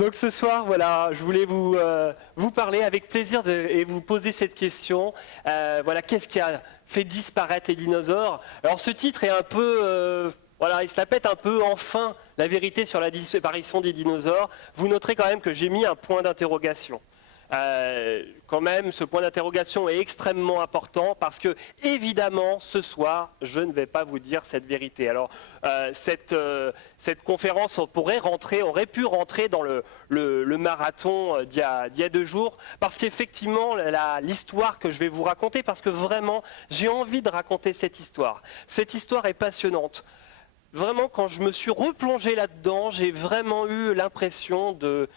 Donc ce soir, voilà, je voulais vous parler avec plaisir et vous poser cette question. Voilà, qu'est-ce qui a fait disparaître les dinosaures? Alors ce titre est un peu, voilà, il se la pète un peu. Enfin, la vérité sur la disparition des dinosaures. Vous noterez quand même que j'ai mis un point d'interrogation. Quand même, ce point d'interrogation est extrêmement important parce que, évidemment, ce soir, je ne vais pas vous dire cette vérité. Alors, cette conférence, aurait pu rentrer dans le marathon d'il y a 2 jours parce qu'effectivement, l'histoire que je vais vous raconter, parce que vraiment, j'ai envie de raconter cette histoire. Cette histoire est passionnante. Vraiment, quand je me suis replongé là-dedans, j'ai vraiment eu l'impression de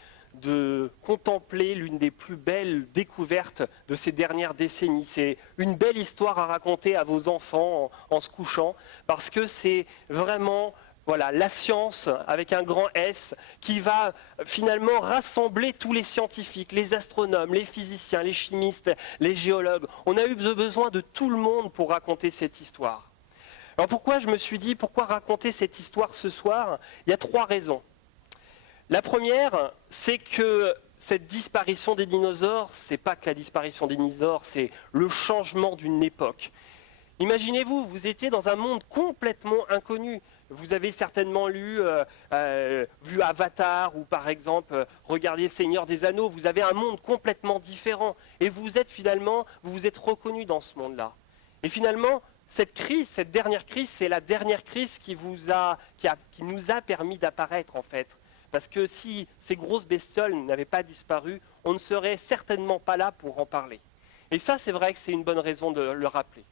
contempler l'une des plus belles découvertes de ces dernières décennies. C'est une belle histoire à raconter à vos enfants en se couchant, parce que c'est vraiment voilà, la science avec un grand S qui va finalement rassembler tous les scientifiques, les astronomes, les physiciens, les chimistes, les géologues. On a eu besoin de tout le monde pour raconter cette histoire. Alors pourquoi je me suis dit, pourquoi raconter cette histoire ce soir? Il y a 3 raisons. La première, c'est que cette disparition des dinosaures, c'est pas que la disparition des dinosaures, c'est le changement d'une époque. Imaginez-vous, vous étiez dans un monde complètement inconnu. Vous avez certainement vu Avatar ou par exemple regardé Le Seigneur des Anneaux. Vous avez un monde complètement différent et vous vous êtes reconnu dans ce monde-là. Et finalement, cette dernière crise, c'est la dernière crise qui nous a permis d'apparaître en fait. Parce que si ces grosses bestioles n'avaient pas disparu, on ne serait certainement pas là pour en parler. Et ça, c'est vrai que c'est une bonne raison de le rappeler.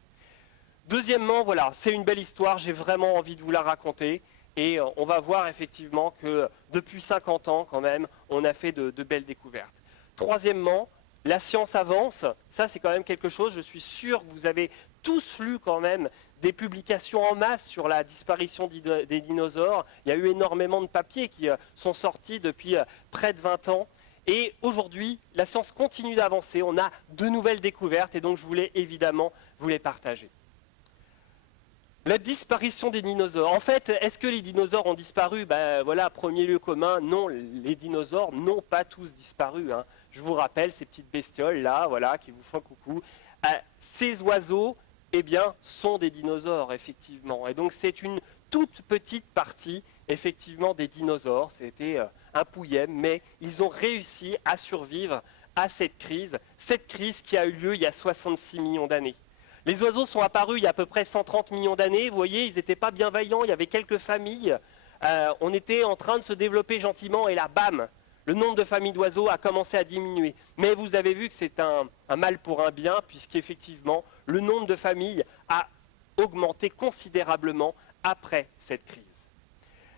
Deuxièmement, voilà, c'est une belle histoire, j'ai vraiment envie de vous la raconter. Et on va voir effectivement que depuis 50 ans, quand même, on a fait de belles découvertes. Troisièmement, la science avance. Ça, c'est quand même quelque chose, je suis sûr que vous avez tous lu quand même des publications en masse sur la disparition des dinosaures. Il y a eu énormément de papiers qui sont sortis depuis près de 20 ans. Et aujourd'hui, la science continue d'avancer. On a de nouvelles découvertes et donc je voulais évidemment vous les partager. La disparition des dinosaures. En fait, est-ce que les dinosaures ont disparu? Ben voilà, premier lieu commun, non, les dinosaures n'ont pas tous disparu. Hein. Je vous rappelle ces petites bestioles là, voilà, qui vous font coucou. Ces oiseaux, eh bien, sont des dinosaures, effectivement. Et donc, c'est une toute petite partie, effectivement, des dinosaures. C'était un pouillème, mais ils ont réussi à survivre à cette crise qui a eu lieu il y a 66 millions d'années. Les oiseaux sont apparus il y a à peu près 130 millions d'années. Vous voyez, ils n'étaient pas bienveillants, il y avait quelques familles. On était en train de se développer gentiment, et là, bam, le nombre de familles d'oiseaux a commencé à diminuer. Mais vous avez vu que c'est un mal pour un bien, puisqu'effectivement, le nombre de familles a augmenté considérablement après cette crise.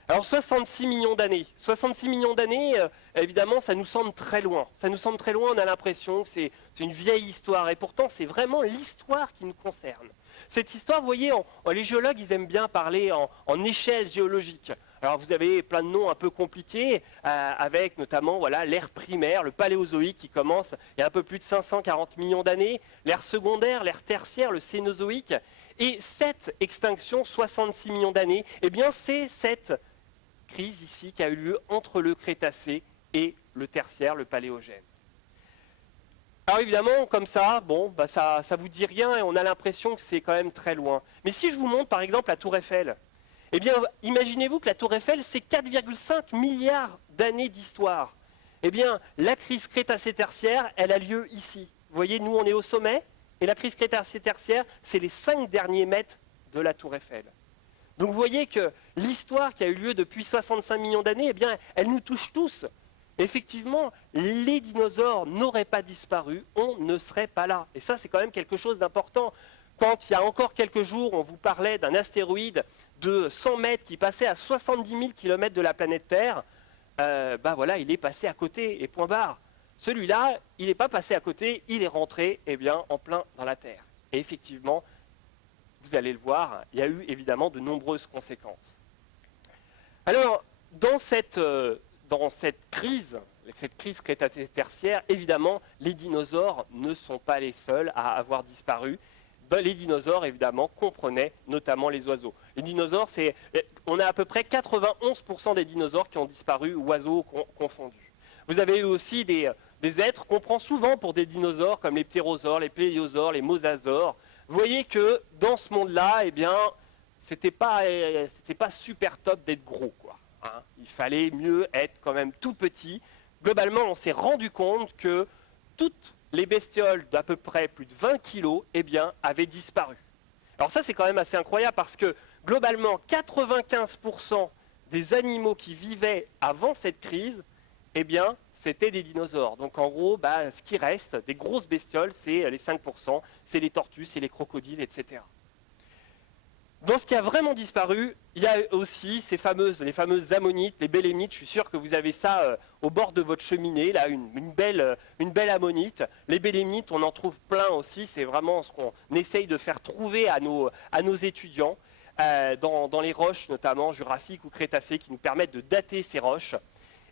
Alors 66 millions d'années. 66 millions d'années, évidemment, ça nous semble très loin. Ça nous semble très loin, on a l'impression que c'est une vieille histoire. Et pourtant, c'est vraiment l'histoire qui nous concerne. Cette histoire, vous voyez, les géologues, ils aiment bien parler en échelle géologique. Alors vous avez plein de noms un peu compliqués, avec notamment voilà, l'ère primaire, le paléozoïque qui commence il y a un peu plus de 540 millions d'années, l'ère secondaire, l'ère tertiaire, le cénozoïque. Et cette extinction, 66 millions d'années, eh bien c'est cette crise ici qui a eu lieu entre le Crétacé et le tertiaire, le paléogène. Alors évidemment, comme ça, bon, bah ça vous dit rien et on a l'impression que c'est quand même très loin. Mais si je vous montre par exemple la Tour Eiffel, eh bien imaginez-vous que la Tour Eiffel, c'est 4,5 milliards d'années d'histoire. Eh bien, la crise Crétacé-tertiaire, elle a lieu ici. Vous voyez, nous on est au sommet, et la crise Crétacé-tertiaire, c'est les 5 derniers mètres de la Tour Eiffel. Donc vous voyez que l'histoire qui a eu lieu depuis 65 millions d'années, eh bien, elle nous touche tous. Effectivement, les dinosaures n'auraient pas disparu, on ne serait pas là. Et ça, c'est quand même quelque chose d'important. Quand il y a encore quelques jours, on vous parlait d'un astéroïde de 100 mètres qui passait à 70 000 km de la planète Terre, voilà, il est passé à côté, et point barre. Celui-là, il n'est pas passé à côté, il est rentré en plein dans la Terre. Et effectivement, vous allez le voir, il y a eu évidemment de nombreuses conséquences. Alors, dans cette crise Crétacé-tertiaire, évidemment, les dinosaures ne sont pas les seuls à avoir disparu. Les dinosaures, évidemment, comprenaient notamment les oiseaux. Les dinosaures, on a à peu près 91% des dinosaures qui ont disparu, oiseaux confondus. Vous avez eu aussi des êtres qu'on prend souvent pour des dinosaures, comme les ptérosaures, les pléiosaures, les mosasaures. Vous voyez que dans ce monde-là, eh bien, c'était pas super top d'être gros, quoi. Hein. Il fallait mieux être quand même tout petit. Globalement, on s'est rendu compte que toutes les bestioles d'à peu près plus de 20 kilos, eh bien, avaient disparu. Alors ça, c'est quand même assez incroyable parce que globalement, 95% des animaux qui vivaient avant cette crise, eh bien, c'était des dinosaures. Donc en gros, ce qui reste des grosses bestioles, c'est les 5%, c'est les tortues, c'est les crocodiles, etc. Dans ce qui a vraiment disparu, il y a aussi les fameuses ammonites, les bélénites. Je suis sûr que vous avez ça au bord de votre cheminée, là, une belle ammonite. Les bélénites, on en trouve plein aussi. C'est vraiment ce qu'on essaye de faire trouver à nos étudiants, dans les roches, notamment jurassiques ou crétacées, qui nous permettent de dater ces roches.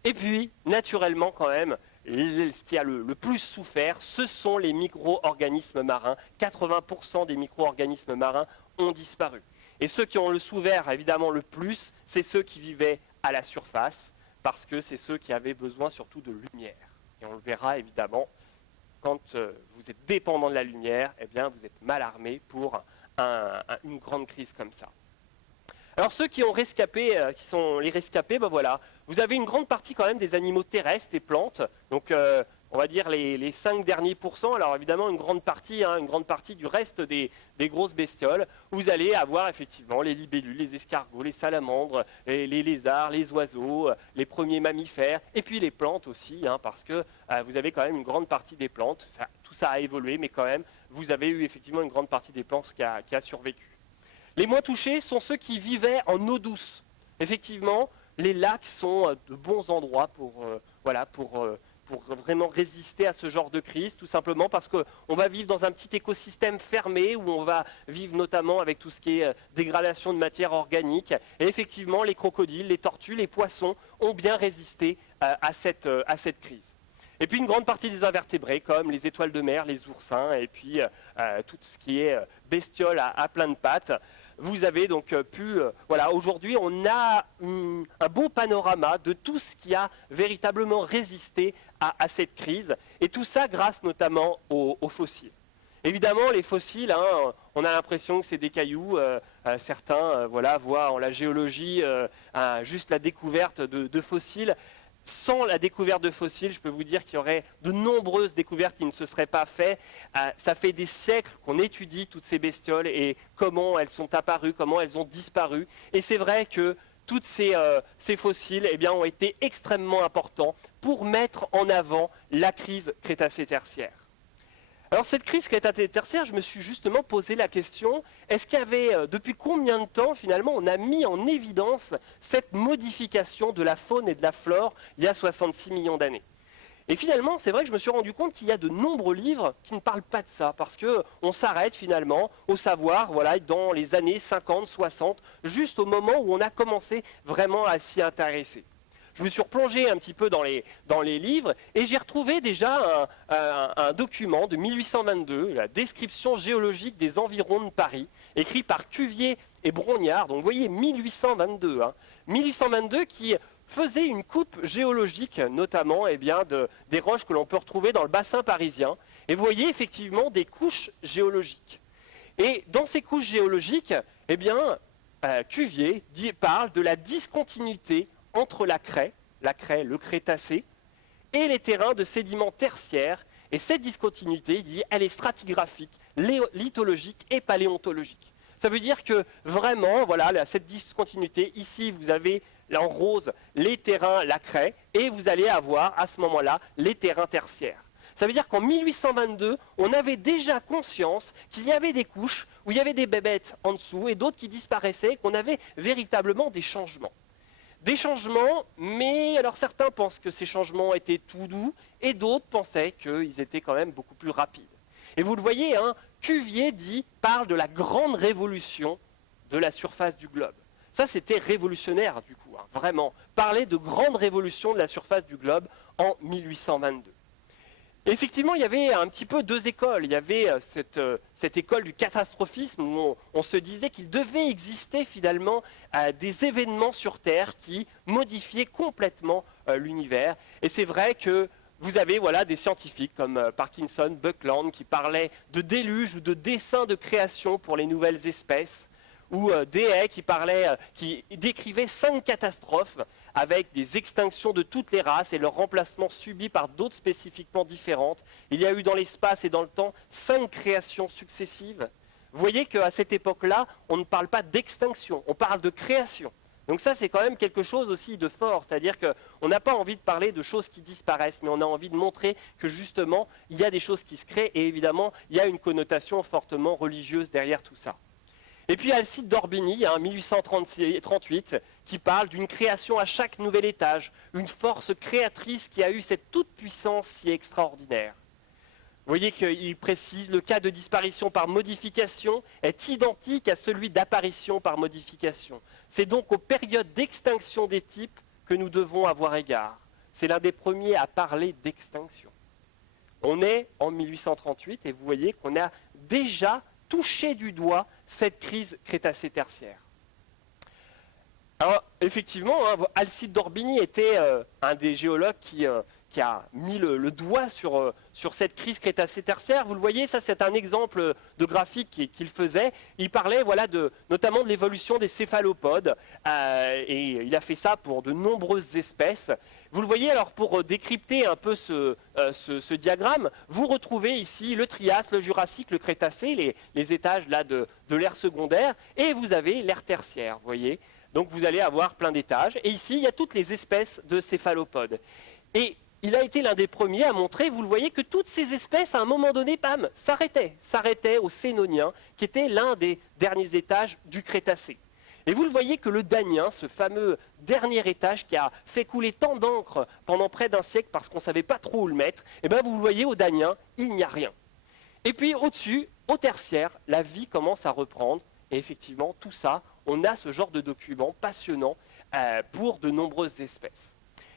Et puis, naturellement, quand même, ce qui a le plus souffert, ce sont les micro-organismes marins. 80% des micro-organismes marins ont disparu. Et ceux qui ont le souffert, évidemment, le plus, c'est ceux qui vivaient à la surface, parce que c'est ceux qui avaient besoin surtout de lumière. Et on le verra, évidemment, quand vous êtes dépendant de la lumière, eh bien, vous êtes mal armé pour une grande crise comme ça. Alors ceux qui ont rescapé, qui sont les rescapés, voilà, vous avez une grande partie quand même des animaux terrestres et plantes, donc on va dire les 5 derniers pourcents, alors évidemment une grande partie du reste des grosses bestioles, vous allez avoir effectivement les libellules, les escargots, les salamandres, les lézards, les oiseaux, les premiers mammifères, et puis les plantes aussi, parce que vous avez quand même une grande partie des plantes, tout ça a évolué, mais quand même, vous avez eu effectivement une grande partie des plantes qui a survécu. Les moins touchés sont ceux qui vivaient en eau douce. Effectivement, les lacs sont de bons endroits pour vraiment résister à ce genre de crise, tout simplement parce qu'on va vivre dans un petit écosystème fermé où on va vivre notamment avec tout ce qui est dégradation de matière organique. Et effectivement, les crocodiles, les tortues, les poissons ont bien résisté à cette crise. Et puis une grande partie des invertébrés, comme les étoiles de mer, les oursins, et puis tout ce qui est bestiole à plein de pattes. Vous avez donc aujourd'hui on a un beau panorama de tout ce qui a véritablement résisté à cette crise, et tout ça grâce notamment aux fossiles. Évidemment, les fossiles, on a l'impression que c'est des cailloux, certains voient en la géologie juste la découverte de fossiles. Sans la découverte de fossiles, je peux vous dire qu'il y aurait de nombreuses découvertes qui ne se seraient pas faites. Ça fait des siècles qu'on étudie toutes ces bestioles et comment elles sont apparues, comment elles ont disparu. Et c'est vrai que tous ces fossiles ont été extrêmement importants pour mettre en avant la crise Crétacé-Tertiaire. Alors cette crise Crétacé-Tertiaire, je me suis justement posé la question, est-ce qu'il y avait, depuis combien de temps finalement on a mis en évidence cette modification de la faune et de la flore il y a 66 millions d'années? Et finalement, c'est vrai que je me suis rendu compte qu'il y a de nombreux livres qui ne parlent pas de ça, parce qu'on s'arrête finalement au savoir dans les années 50, 60, juste au moment où on a commencé vraiment à s'y intéresser. Je me suis replongé un petit peu dans les livres et j'ai retrouvé déjà un document de 1822, la description géologique des environs de Paris, écrit par Cuvier et Brongniart. Donc vous voyez 1822, 1822 qui faisait une coupe géologique, notamment des roches que l'on peut retrouver dans le bassin parisien. Et vous voyez effectivement des couches géologiques. Et dans ces couches géologiques, Cuvier parle de la discontinuité entre la craie, le Crétacé, et les terrains de sédiments tertiaires. Et cette discontinuité, il dit, elle est stratigraphique, lithologique et paléontologique. Ça veut dire que vraiment, cette discontinuité, ici vous avez en rose les terrains, la craie, et vous allez avoir à ce moment-là les terrains tertiaires. Ça veut dire qu'en 1822, on avait déjà conscience qu'il y avait des couches où il y avait des bébêtes en dessous et d'autres qui disparaissaient, qu'on avait véritablement des changements. Des changements, mais alors certains pensent que ces changements étaient tout doux et d'autres pensaient qu'ils étaient quand même beaucoup plus rapides. Et vous le voyez, Cuvier parle de la grande révolution de la surface du globe. Ça, c'était révolutionnaire du coup, vraiment. Parler de grande révolution de la surface du globe en 1822. Et effectivement, il y avait un petit peu deux écoles. Il y avait cette école du catastrophisme où on se disait qu'il devait exister finalement des événements sur Terre qui modifiaient complètement l'univers. Et c'est vrai que vous avez des scientifiques comme Parkinson, Buckland, qui parlaient de déluge ou de dessin de création pour les nouvelles espèces, ou Deshaies qui décrivait 5 catastrophes avec des extinctions de toutes les races et leur remplacement subi par d'autres spécifiquement différentes. Il y a eu dans l'espace et dans le temps 5 créations successives. Vous voyez qu'à cette époque-là, on ne parle pas d'extinction, on parle de création. Donc ça, c'est quand même quelque chose aussi de fort, c'est-à-dire qu'on n'a pas envie de parler de choses qui disparaissent, mais on a envie de montrer que justement, il y a des choses qui se créent, et évidemment, il y a une connotation fortement religieuse derrière tout ça. Et puis Alcide d'Orbigny, 1838, qui parle d'une création à chaque nouvel étage, une force créatrice qui a eu cette toute-puissance si extraordinaire. Vous voyez qu'il précise, le cas de disparition par modification est identique à celui d'apparition par modification. C'est donc aux périodes d'extinction des types que nous devons avoir égard. C'est l'un des premiers à parler d'extinction. On est en 1838 et vous voyez qu'on a déjà touché du doigt cette crise Crétacé-Tertiaire. Alors effectivement, Alcide d'Orbigny était un des géologues qui a mis le doigt sur cette crise Crétacé-Tertiaire. Vous le voyez, ça c'est un exemple de graphique qu'il faisait. Il parlait notamment de l'évolution des céphalopodes, et il a fait ça pour de nombreuses espèces. Vous le voyez, alors pour décrypter un peu ce diagramme, vous retrouvez ici le Trias, le Jurassique, le Crétacé, les étages là, de l'ère secondaire, et vous avez l'ère tertiaire, vous voyez. Donc vous allez avoir plein d'étages, et ici il y a toutes les espèces de céphalopodes. Et il a été l'un des premiers à montrer, vous le voyez, que toutes ces espèces, à un moment donné, s'arrêtaient au Cénonien, qui était l'un des derniers étages du Crétacé. Et vous le voyez que le Danien, ce fameux dernier étage qui a fait couler tant d'encre pendant près d'un siècle parce qu'on ne savait pas trop où le mettre, et bien vous le voyez au Danien, il n'y a rien. Et puis au-dessus, au tertiaire, la vie commence à reprendre, et effectivement, tout ça, on a ce genre de document passionnant pour de nombreuses espèces.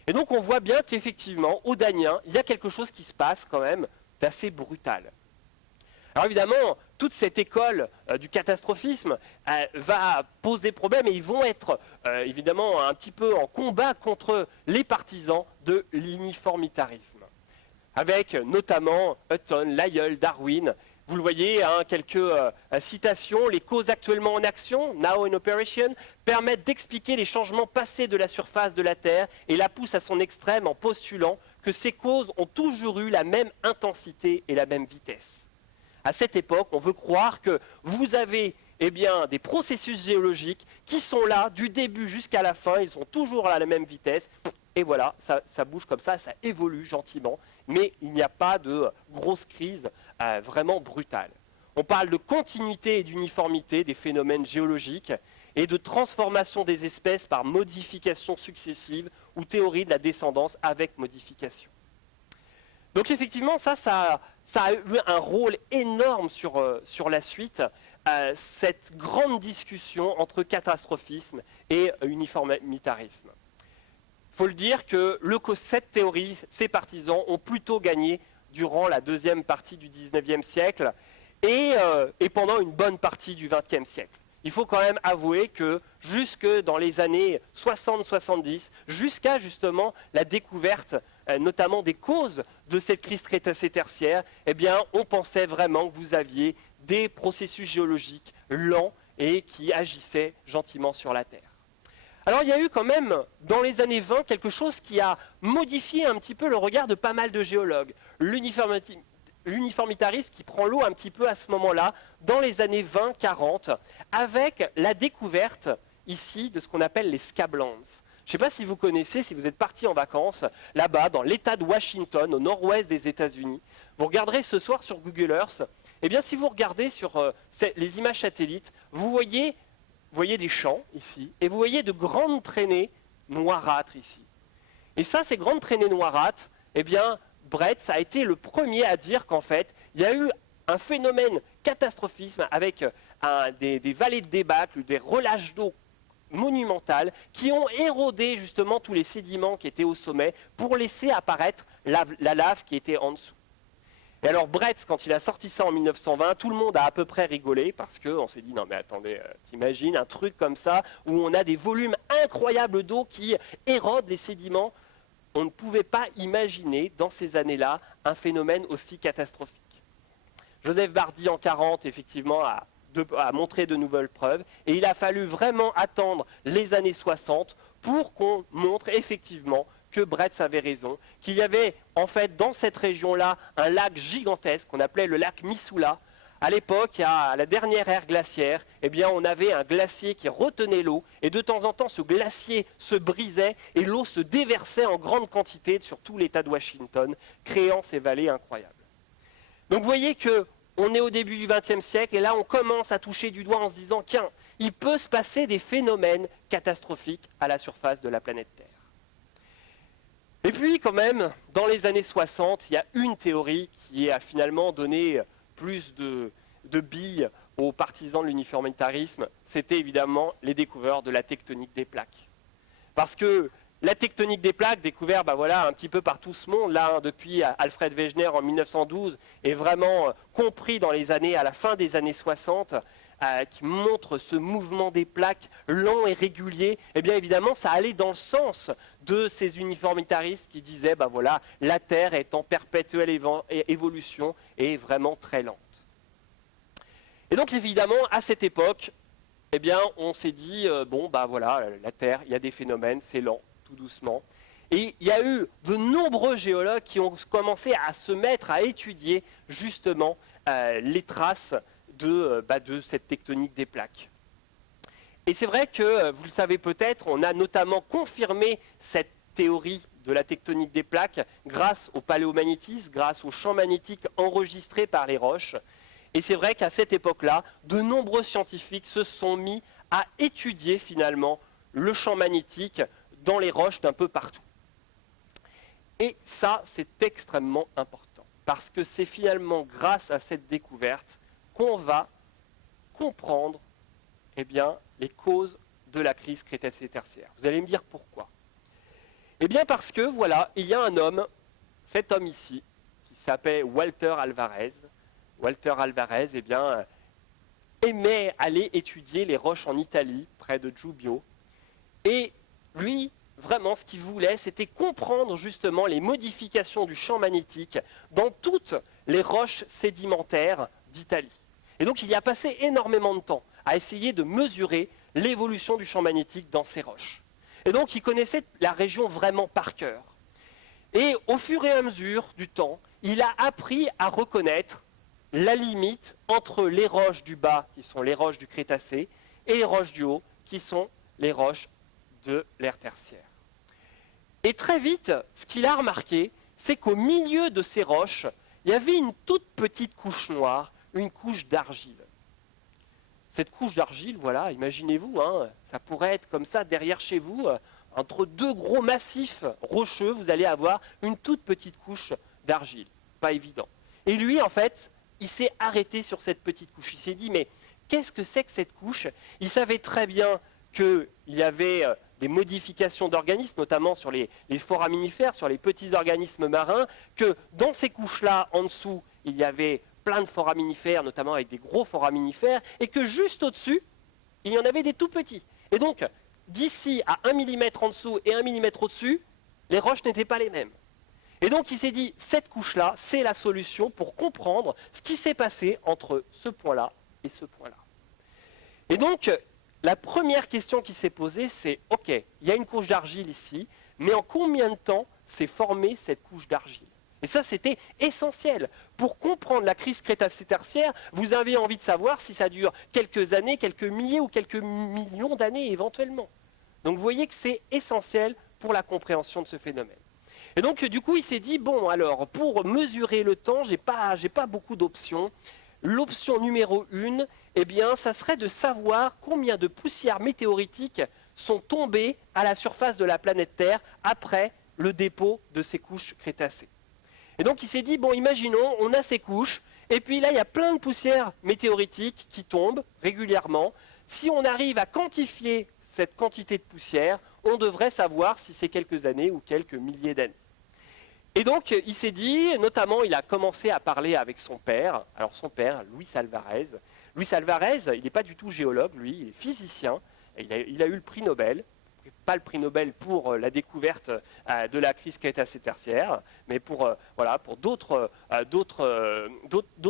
Et donc on voit bien qu'effectivement, au Danien, il y a quelque chose qui se passe quand même d'assez brutal. Alors évidemment, toute cette école du catastrophisme va poser problème et ils vont être évidemment un petit peu en combat contre les partisans de l'uniformitarisme. Avec notamment Hutton, Lyell, Darwin. Vous le voyez, quelques citations. Les causes actuellement en action, now in operation, permettent d'expliquer les changements passés de la surface de la Terre et la poussent à son extrême en postulant que ces causes ont toujours eu la même intensité et la même vitesse. À cette époque, on veut croire que vous avez des processus géologiques qui sont là du début jusqu'à la fin, ils sont toujours à la même vitesse, et voilà, ça bouge comme ça évolue gentiment, mais il n'y a pas de grosse crise vraiment brutale. On parle de continuité et d'uniformité des phénomènes géologiques et de transformation des espèces par modification successive ou théorie de la descendance avec modification. Donc effectivement, ça a eu un rôle énorme sur la suite, cette grande discussion entre catastrophisme et uniformitarisme. Il faut le dire que cette théorie, ses partisans ont plutôt gagné durant la deuxième partie du XIXe siècle et pendant une bonne partie du XXe siècle. Il faut quand même avouer que jusque dans les années 60-70, jusqu'à justement la découverte notamment des causes de cette crise Crétacé-Tertiaire, on pensait vraiment que vous aviez des processus géologiques lents et qui agissaient gentiment sur la Terre. Alors il y a eu quand même, dans les années 20, quelque chose qui a modifié un petit peu le regard de pas mal de géologues. L'uniformitarisme qui prend l'eau un petit peu à ce moment-là, dans les années 20-40, avec la découverte ici de ce qu'on appelle les scablands. Je ne sais pas si vous connaissez, si vous êtes parti en vacances, là-bas, dans l'État de Washington, au nord-ouest des États-Unis. Vous regarderez ce soir sur Google Earth. Si vous regardez sur les images satellites, vous voyez des champs ici, et vous voyez de grandes traînées noirâtres ici. Et ça, ces grandes traînées noirâtres, Bretz a été le premier à dire qu'en fait, il y a eu un phénomène catastrophisme avec des vallées de débâcle, des relâches d'eau monumentales qui ont érodé justement tous les sédiments qui étaient au sommet pour laisser apparaître la lave qui était en dessous. Et alors Bretz, quand il a sorti ça en 1920, tout le monde a à peu près rigolé parce qu'on s'est dit non mais attendez, t'imagines un truc comme ça où on a des volumes incroyables d'eau qui érodent les sédiments. on ne pouvait pas imaginer dans ces années-là un phénomène aussi catastrophique. Joseph Bardy en 1940, effectivement, a montré de nouvelles preuves, et il a fallu vraiment attendre les années 60 pour qu'on montre effectivement que Bretz avait raison, qu'il y avait en fait dans cette région-là un lac gigantesque qu'on appelait le lac Missoula. À l'époque, à la dernière ère glaciaire, eh bien, on avait un glacier qui retenait l'eau, et de temps en temps, ce glacier se brisait et l'eau se déversait en grande quantité sur tout l'État de Washington, créant ces vallées incroyables. Donc vous voyez qu'on est au début du XXe siècle, et là, on commence à toucher du doigt en se disant, tiens, il peut se passer des phénomènes catastrophiques à la surface de la planète Terre. Et puis, quand même, dans les années 60, il y a une théorie qui a finalement donné plus de billes aux partisans de l'uniformitarisme, c'était évidemment les découvreurs de la tectonique des plaques. Parce que la tectonique des plaques, découverte un petit peu par tout ce monde, là, depuis Alfred Wegener en 1912, est vraiment compris à la fin des années 60, qui montre ce mouvement des plaques lent et régulier, eh bien évidemment, ça allait dans le sens de ces uniformitaristes qui disaient, la Terre est en perpétuelle évolution et vraiment très lente. Et donc évidemment, à cette époque, eh bien, on s'est dit, la Terre, il y a des phénomènes, c'est lent, tout doucement. Et il y a eu de nombreux géologues qui ont commencé à se mettre à étudier justement les traces de cette tectonique des plaques. Et c'est vrai que, vous le savez peut-être, on a notamment confirmé cette théorie de la tectonique des plaques grâce au paléomagnétisme, grâce aux champs magnétiques enregistrés par les roches. Et c'est vrai qu'à cette époque-là, de nombreux scientifiques se sont mis à étudier finalement le champ magnétique dans les roches d'un peu partout. Et ça, c'est extrêmement important, parce que c'est finalement grâce à cette découverte qu'on va comprendre les causes de la crise Crétacé-Tertiaire. Vous allez me dire pourquoi. Eh bien parce que, il y a un homme, cet homme ici, qui s'appelle Walter Alvarez. Walter Alvarez, aimait aller étudier les roches en Italie, près de Giubbio. Et lui, vraiment, ce qu'il voulait, c'était comprendre justement les modifications du champ magnétique dans toutes les roches sédimentaires d'Italie. Et donc, il y a passé énormément de temps à essayer de mesurer l'évolution du champ magnétique dans ces roches. Et donc, il connaissait la région vraiment par cœur. Et au fur et à mesure du temps, il a appris à reconnaître la limite entre les roches du bas, qui sont les roches du Crétacé, et les roches du haut, qui sont les roches de l'ère tertiaire. Et très vite, ce qu'il a remarqué, c'est qu'au milieu de ces roches, il y avait une toute petite couche noire, une couche d'argile. Cette couche d'argile, imaginez-vous, ça pourrait être comme ça derrière chez vous, entre deux gros massifs rocheux, vous allez avoir une toute petite couche d'argile. Pas évident. Et lui, en fait, il s'est arrêté sur cette petite couche. Il s'est dit, mais qu'est-ce que c'est que cette couche? Il savait très bien qu'il y avait des modifications d'organismes, notamment sur les foraminifères, sur les petits organismes marins, que dans ces couches-là, en dessous, il y avait plein de foraminifères, notamment avec des gros foraminifères, et que juste au-dessus, il y en avait des tout petits. Et donc, d'ici à 1 mm en dessous et 1 mm au-dessus, les roches n'étaient pas les mêmes. Et donc, il s'est dit, cette couche-là, c'est la solution pour comprendre ce qui s'est passé entre ce point-là et ce point-là. Et donc, la première question qui s'est posée, c'est, OK, il y a une couche d'argile ici, mais en combien de temps s'est formée cette couche d'argile? Et ça, c'était essentiel. Pour comprendre la crise Crétacé-Tertiaire, vous avez envie de savoir si ça dure quelques années, quelques milliers ou quelques millions d'années éventuellement. Donc vous voyez que c'est essentiel pour la compréhension de ce phénomène. Et donc du coup, il s'est dit, bon alors, pour mesurer le temps, j'ai pas beaucoup d'options. L'option numéro 1, ça serait de savoir combien de poussières météoritiques sont tombées à la surface de la planète Terre après le dépôt de ces couches crétacées. Et donc il s'est dit, bon, imaginons, on a ces couches, et puis là, il y a plein de poussières météoritiques qui tombent régulièrement. Si on arrive à quantifier cette quantité de poussière, on devrait savoir si c'est quelques années ou quelques milliers d'années. Et donc, il s'est dit, notamment, il a commencé à parler avec son père. Alors son père, Luis Alvarez. Luis Alvarez, il n'est pas du tout géologue, lui, il est physicien. Il a eu le prix Nobel, pas le prix Nobel pour la découverte de la crise crétacé-tertiaire, mais pour d'autres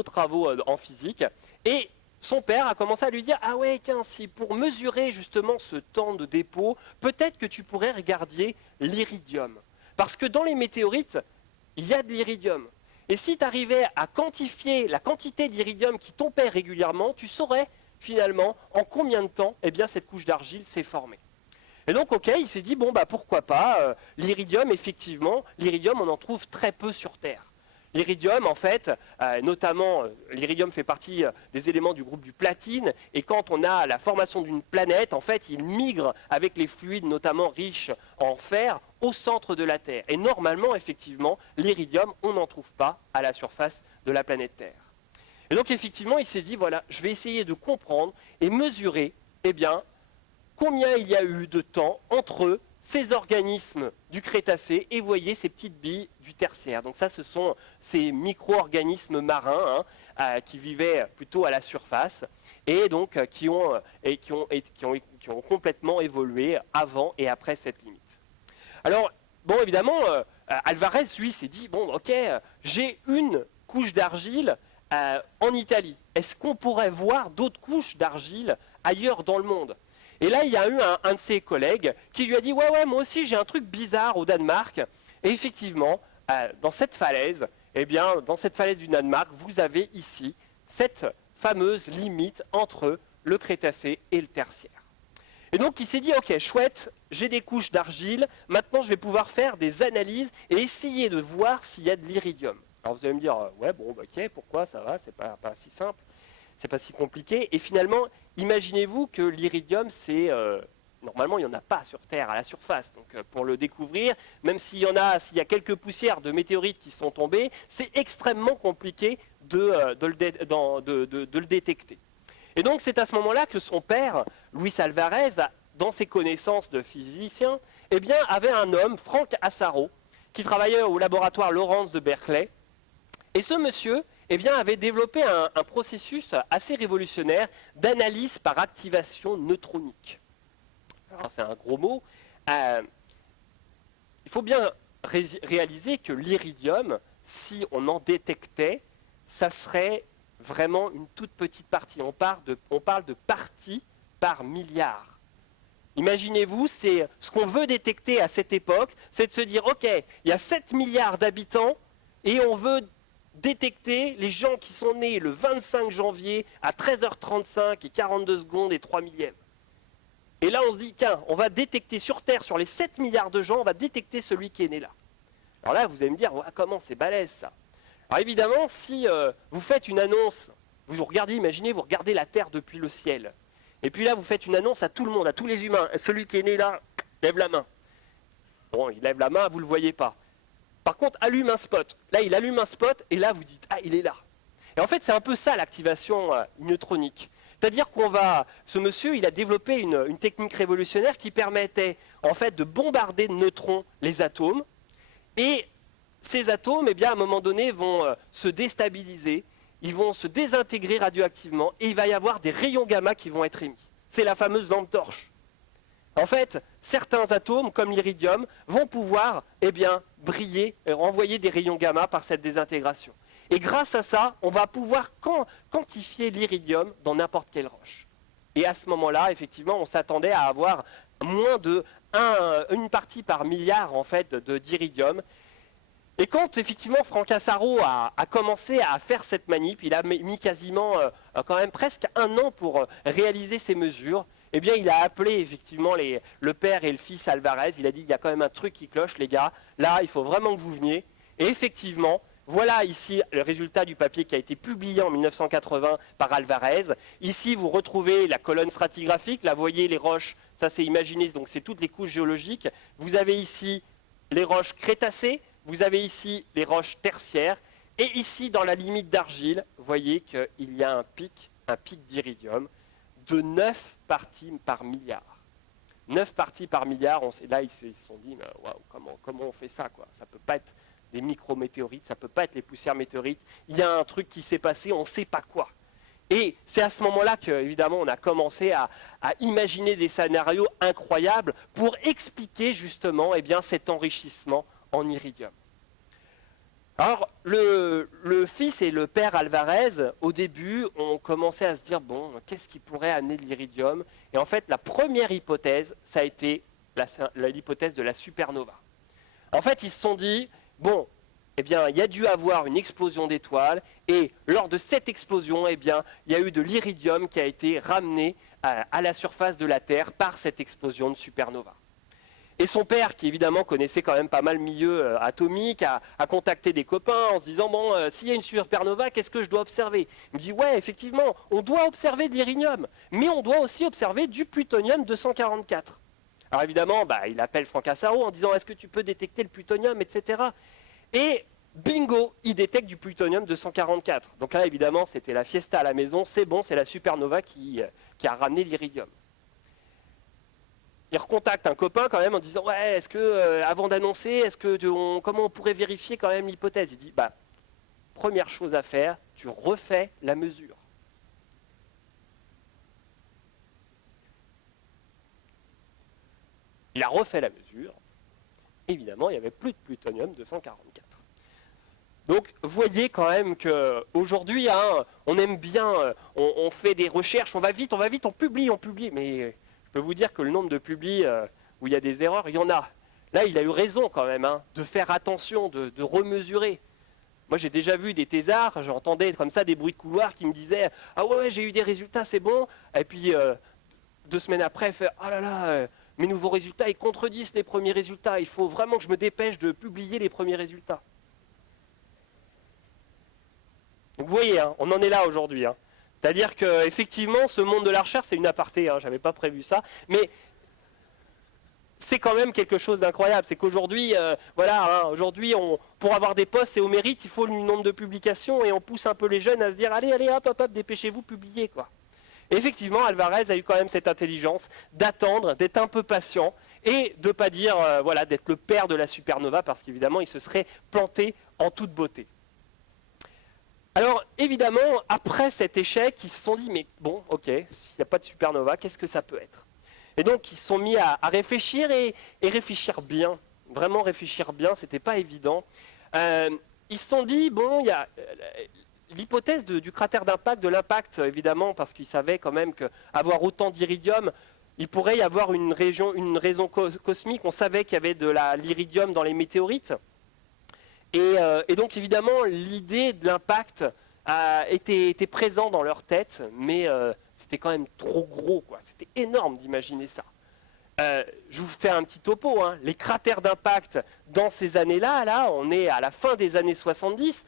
travaux en physique. Et son père a commencé à lui dire « Ah ouais, tiens, si pour mesurer justement ce temps de dépôt, peut-être que tu pourrais regarder l'iridium. Parce que dans les météorites, il y a de l'iridium. Et si tu arrivais à quantifier la quantité d'iridium qui tombait régulièrement, tu saurais finalement en combien de temps cette couche d'argile s'est formée. » Et donc, ok, il s'est dit, bon, bah, pourquoi pas, l'iridium, effectivement, l'iridium, on en trouve très peu sur Terre. L'iridium, en fait, notamment, l'iridium fait partie des éléments du groupe du platine, et quand on a la formation d'une planète, en fait, il migre avec les fluides, notamment riches en fer, au centre de la Terre. Et normalement, effectivement, l'iridium, on n'en trouve pas à la surface de la planète Terre. Et donc, effectivement, il s'est dit, voilà, je vais essayer de comprendre et mesurer, combien il y a eu de temps entre ces organismes du Crétacé et vous voyez ces petites billes du Tertiaire. Donc ça, ce sont ces micro-organismes marins qui vivaient plutôt à la surface et donc qui ont complètement évolué avant et après cette limite. Alors, bon, évidemment, Alvarez, lui, s'est dit, bon, ok, j'ai une couche d'argile en Italie. Est-ce qu'on pourrait voir d'autres couches d'argile ailleurs dans le monde ? Et là, il y a eu un de ses collègues qui lui a dit « Ouais, moi aussi, j'ai un truc bizarre au Danemark. » Et effectivement, dans cette falaise du Danemark, vous avez ici cette fameuse limite entre le Crétacé et le Tertiaire. Et donc, il s'est dit « Ok, chouette, j'ai des couches d'argile. Maintenant, je vais pouvoir faire des analyses et essayer de voir s'il y a de l'iridium. » Alors, vous allez me dire « Ouais, bon, ok, pourquoi ça va? C'est pas si simple. C'est pas si compliqué. » Et finalement, imaginez-vous que l'iridium, normalement, il n'y en a pas sur Terre, à la surface. Donc, pour le découvrir, même s'il y a quelques poussières de météorites qui sont tombées, c'est extrêmement compliqué de le détecter. Et donc, c'est à ce moment-là que son père, Luis Alvarez, dans ses connaissances de physicien, avait un homme, Frank Asaro, qui travaillait au laboratoire Lawrence de Berkeley. Et ce monsieur avait développé un processus assez révolutionnaire d'analyse par activation neutronique. Alors c'est un gros mot. Il faut bien réaliser que l'iridium, si on en détectait, ça serait vraiment une toute petite partie. On parle de parties par milliard. Imaginez-vous, c'est ce qu'on veut détecter à cette époque, c'est de se dire, ok, il y a 7 milliards d'habitants et on veut détecter les gens qui sont nés le 25 janvier à 13h35 et 42 secondes et 3 millièmes. Et là, on se dit, tiens, on va détecter sur Terre, sur les 7 milliards de gens, on va détecter celui qui est né là. Alors là, vous allez me dire, ouais, comment c'est balèze ça. Alors évidemment, si vous faites une annonce, imaginez, vous regardez la Terre depuis le ciel. Et puis là, vous faites une annonce à tout le monde, à tous les humains. Celui qui est né là, lève la main. Bon, il lève la main, vous ne le voyez pas. Par contre, allume un spot. Là, il allume un spot et là, vous dites, ah, il est là. Et en fait, c'est un peu ça l'activation neutronique. C'est-à-dire ce monsieur, il a développé une technique révolutionnaire qui permettait en fait de bombarder de neutrons les atomes. Et ces atomes, à un moment donné, vont se déstabiliser, ils vont se désintégrer radioactivement et il va y avoir des rayons gamma qui vont être émis. C'est la fameuse lampe torche. En fait, certains atomes, comme l'iridium, vont pouvoir briller et renvoyer des rayons gamma par cette désintégration. Et grâce à ça, on va pouvoir quantifier l'iridium dans n'importe quelle roche. Et à ce moment-là, effectivement, on s'attendait à avoir moins de une partie par milliard en fait, d'iridium. Et quand effectivement Frank Asaro a commencé à faire cette manip, il a mis quasiment quand même presque 1 an pour réaliser ces mesures. Il a appelé effectivement le père et le fils Alvarez. Il a dit, il y a quand même un truc qui cloche, les gars. Là, il faut vraiment que vous veniez. Et effectivement, voilà ici le résultat du papier qui a été publié en 1980 par Alvarez. Ici, vous retrouvez la colonne stratigraphique. Là, vous voyez les roches. Ça, c'est imaginé. Donc, c'est toutes les couches géologiques. Vous avez ici les roches crétacées. Vous avez ici les roches tertiaires. Et ici, dans la limite d'argile, vous voyez qu'il y a un pic d'iridium de 9 parties par milliard. 9 parties par milliard, là ils se sont dit, waouh, comment on fait ça quoi? Ça ne peut pas être des micrométéorites, ça ne peut pas être les poussières météorites. Il y a un truc qui s'est passé, on ne sait pas quoi. Et c'est à ce moment-là qu'évidemment on a commencé à imaginer des scénarios incroyables pour expliquer justement cet enrichissement en iridium. Alors le fils et le père Alvarez, au début, ont commencé à se dire, bon, qu'est-ce qui pourrait amener de l'iridium? Et en fait, la première hypothèse, ça a été l'hypothèse de la supernova. En fait, ils se sont dit, bon, eh bien, il y a dû avoir une explosion d'étoiles, et lors de cette explosion, eh bien, il y a eu de l'iridium qui a été ramené à la surface de la Terre par cette explosion de supernova. Et son père, qui évidemment connaissait quand même pas mal le milieu atomique, a contacté des copains en se disant, bon, s'il y a une supernova, qu'est-ce que je dois observer? Il me dit, ouais, effectivement, on doit observer de l'iridium, mais on doit aussi observer du plutonium 244. Alors évidemment, il appelle Frank Asaro en disant, est-ce que tu peux détecter le plutonium, etc. Et bingo, il détecte du plutonium 244. Donc là, évidemment, c'était la fiesta à la maison, c'est bon, c'est la supernova qui a ramené l'iridium. Il recontacte un copain quand même en disant, ouais, est-ce que, avant d'annoncer, comment on pourrait vérifier quand même l'hypothèse? Il dit, première chose à faire, tu refais la mesure. Il a refait la mesure. Évidemment, il n'y avait plus de plutonium 244. Donc, vous voyez quand même qu'aujourd'hui, on aime bien, on fait des recherches, on va vite, on publie. Mais je peux vous dire que le nombre de publis où il y a des erreurs, il y en a. Là, il a eu raison quand même, de faire attention, de remesurer. Moi, j'ai déjà vu des thésards, j'entendais comme ça des bruits de couloir qui me disaient « Ah ouais, j'ai eu des résultats, c'est bon ». Et puis, 2 semaines après, fait « Ah là là, mes nouveaux résultats, ils contredisent les premiers résultats. Il faut vraiment que je me dépêche de publier les premiers résultats. » Donc vous voyez, on en est là aujourd'hui. C'est-à-dire qu'effectivement, ce monde de la recherche, c'est une aparté, je n'avais pas prévu ça, mais c'est quand même quelque chose d'incroyable. C'est qu'aujourd'hui, aujourd'hui, pour avoir des postes, c'est au mérite, il faut le nombre de publications, et on pousse un peu les jeunes à se dire, allez, hop, dépêchez-vous, publiez, quoi. Et effectivement, Alvarez a eu quand même cette intelligence d'attendre, d'être un peu patient, et de ne pas dire, d'être le père de la supernova, parce qu'évidemment, il se serait planté en toute beauté. Alors, évidemment, après cet échec, ils se sont dit, mais bon, ok, s'il n'y a pas de supernova, qu'est-ce que ça peut être? Et donc, ils se sont mis à réfléchir et réfléchir bien. Vraiment réfléchir bien, c'était pas évident. Ils se sont dit, bon, il y a l'hypothèse du cratère d'impact, de l'impact, évidemment, parce qu'ils savaient quand même qu'avoir autant d'iridium, il pourrait y avoir une raison cosmique. On savait qu'il y avait de l'iridium dans les météorites. Et donc évidemment, l'idée de l'impact était présent dans leur tête, mais c'était quand même trop gros, quoi. C'était énorme d'imaginer ça. Je vous fais un petit topo. Les cratères d'impact dans ces années-là, on est à la fin des années 70.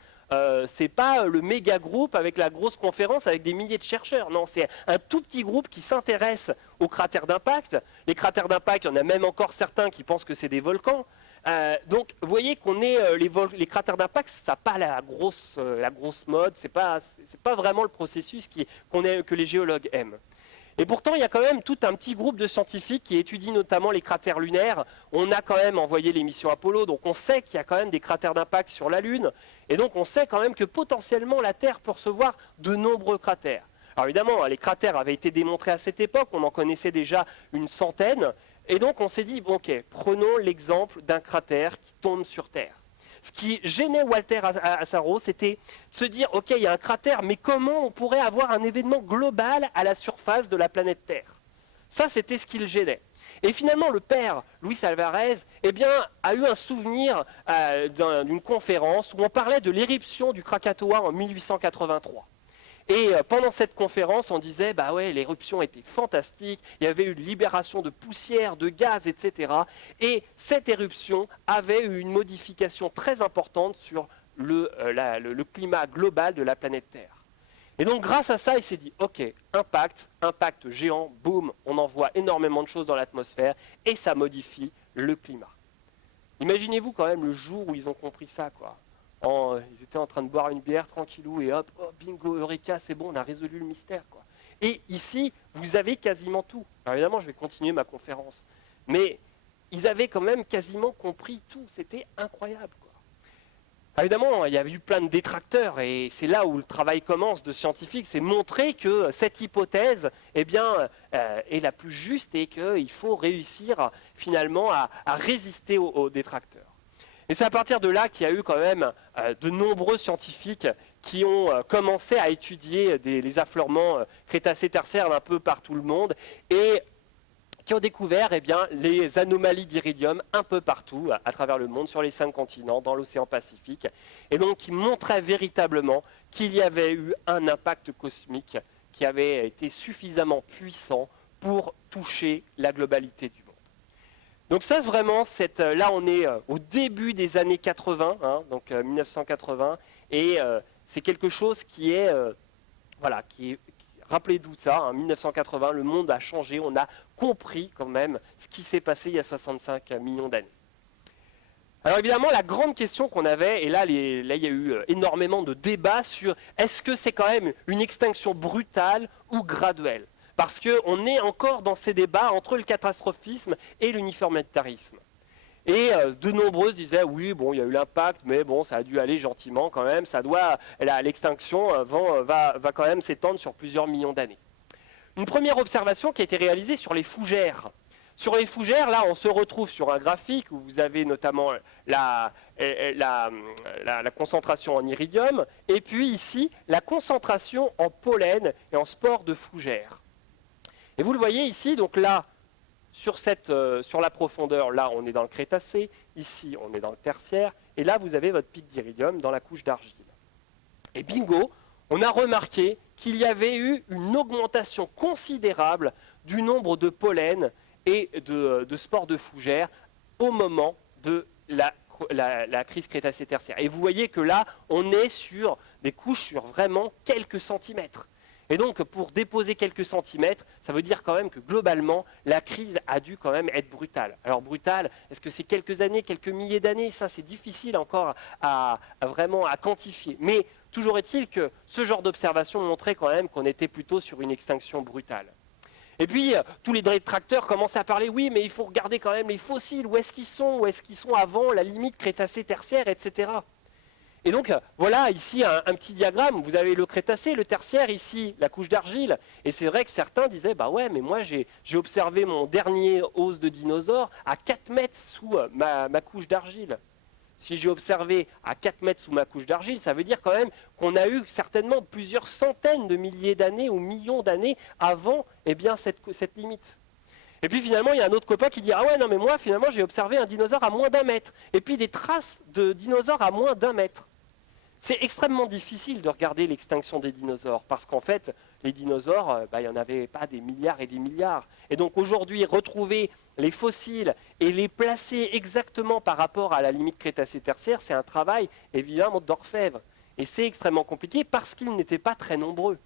C'est pas le méga groupe avec la grosse conférence avec des milliers de chercheurs. Non, c'est un tout petit groupe qui s'intéresse aux cratères d'impact. Les cratères d'impact, il y en a même encore certains qui pensent que c'est des volcans. Donc, vous voyez qu'on est les cratères d'impact, ça n'a pas la grosse mode, c'est pas vraiment le processus que les géologues aiment. Et pourtant, il y a quand même tout un petit groupe de scientifiques qui étudient notamment les cratères lunaires. On a quand même envoyé les missions Apollo, donc on sait qu'il y a quand même des cratères d'impact sur la Lune, et donc on sait quand même que potentiellement la Terre peut recevoir de nombreux cratères. Alors évidemment, les cratères avaient été démontrés à cette époque, on en connaissait déjà une centaine, et donc on s'est dit, bon, ok, prenons l'exemple d'un cratère qui tombe sur Terre. Ce qui gênait Walter Asaro, c'était de se dire, ok, il y a un cratère, mais comment on pourrait avoir un événement global à la surface de la planète Terre? Ça, c'était ce qui le gênait. Et finalement, le père, Luis Alvarez, a eu un souvenir d'une conférence où on parlait de l'éruption du Krakatoa en 1883. Et pendant cette conférence, on disait, l'éruption était fantastique, il y avait eu une libération de poussière, de gaz, etc. Et cette éruption avait eu une modification très importante sur le climat global de la planète Terre. Et donc, grâce à ça, il s'est dit, ok, impact géant, boum, on envoie énormément de choses dans l'atmosphère et ça modifie le climat. Imaginez-vous quand même le jour où ils ont compris ça, quoi. Ils étaient en train de boire une bière tranquillou et hop, oh, bingo, eureka, c'est bon, on a résolu le mystère, quoi. Et ici, vous avez quasiment tout. Alors évidemment, je vais continuer ma conférence. Mais ils avaient quand même quasiment compris tout. C'était incroyable, quoi. Évidemment, il y a eu plein de détracteurs et c'est là où le travail commence de scientifique, c'est montrer que cette hypothèse est la plus juste et qu'il faut réussir finalement à résister aux détracteurs. Et c'est à partir de là qu'il y a eu quand même de nombreux scientifiques qui ont commencé à étudier les affleurements crétacés-tertiaires un peu partout le monde et qui ont découvert les anomalies d'iridium un peu partout à travers le monde, sur les 5 continents, dans l'océan Pacifique, et donc qui montraient véritablement qu'il y avait eu un impact cosmique qui avait été suffisamment puissant pour toucher la globalité du monde. Donc ça, vraiment, là on est au début des années 80, donc 1980, et c'est quelque chose qui est rappelez-vous ça, en 1980, le monde a changé, on a compris quand même ce qui s'est passé il y a 65 millions d'années. Alors évidemment, la grande question qu'on avait, et là il y a eu énormément de débats sur est-ce que c'est quand même une extinction brutale ou graduelle ? Parce qu'on est encore dans ces débats entre le catastrophisme et l'uniformitarisme. Et de nombreuses disaient oui, bon, il y a eu l'impact, mais bon, ça a dû aller gentiment quand même. L'extinction va quand même s'étendre sur plusieurs millions d'années. Une première observation qui a été réalisée sur les fougères. Sur les fougères, là, on se retrouve sur un graphique où vous avez notamment la concentration en iridium, et puis ici, la concentration en pollen et en spores de fougères. Et vous le voyez ici, donc là, sur la profondeur, là on est dans le Crétacé, ici on est dans le Tertiaire, et là vous avez votre pic d'iridium dans la couche d'argile. Et bingo, on a remarqué qu'il y avait eu une augmentation considérable du nombre de pollen et de spores de fougères au moment de la crise Crétacé-Tertiaire. Et vous voyez que là, on est sur des couches sur vraiment quelques centimètres. Et donc, pour déposer quelques centimètres, ça veut dire quand même que globalement, la crise a dû quand même être brutale. Alors brutale, est-ce que c'est quelques années, quelques milliers d'années ? Ça, c'est difficile encore vraiment à quantifier. Mais toujours est-il que ce genre d'observation montrait quand même qu'on était plutôt sur une extinction brutale. Et puis, tous les détracteurs commencent à parler, oui, mais il faut regarder quand même les fossiles, où est-ce qu'ils sont avant la limite Crétacé-Tertiaire, etc. Et donc, voilà ici un petit diagramme. Vous avez le Crétacé, le Tertiaire, ici la couche d'argile. Et c'est vrai que certains disaient, bah ouais, mais moi j'ai observé mon dernier os de dinosaure à 4 mètres sous ma couche d'argile. Si j'ai observé à 4 mètres sous ma couche d'argile, ça veut dire quand même qu'on a eu certainement plusieurs centaines de milliers d'années ou millions d'années avant cette limite. Et puis finalement, il y a un autre copain qui dit, ah ouais, non mais moi finalement j'ai observé un dinosaure à moins d'1 mètre. Et puis des traces de dinosaures à moins d'1 mètre. C'est extrêmement difficile de regarder l'extinction des dinosaures parce qu'en fait, les dinosaures, il n'y en avait pas des milliards et des milliards. Et donc aujourd'hui, retrouver les fossiles et les placer exactement par rapport à la limite Crétacé-Tertiaire, c'est un travail évidemment d'orfèvre. Et c'est extrêmement compliqué parce qu'ils n'étaient pas très nombreux.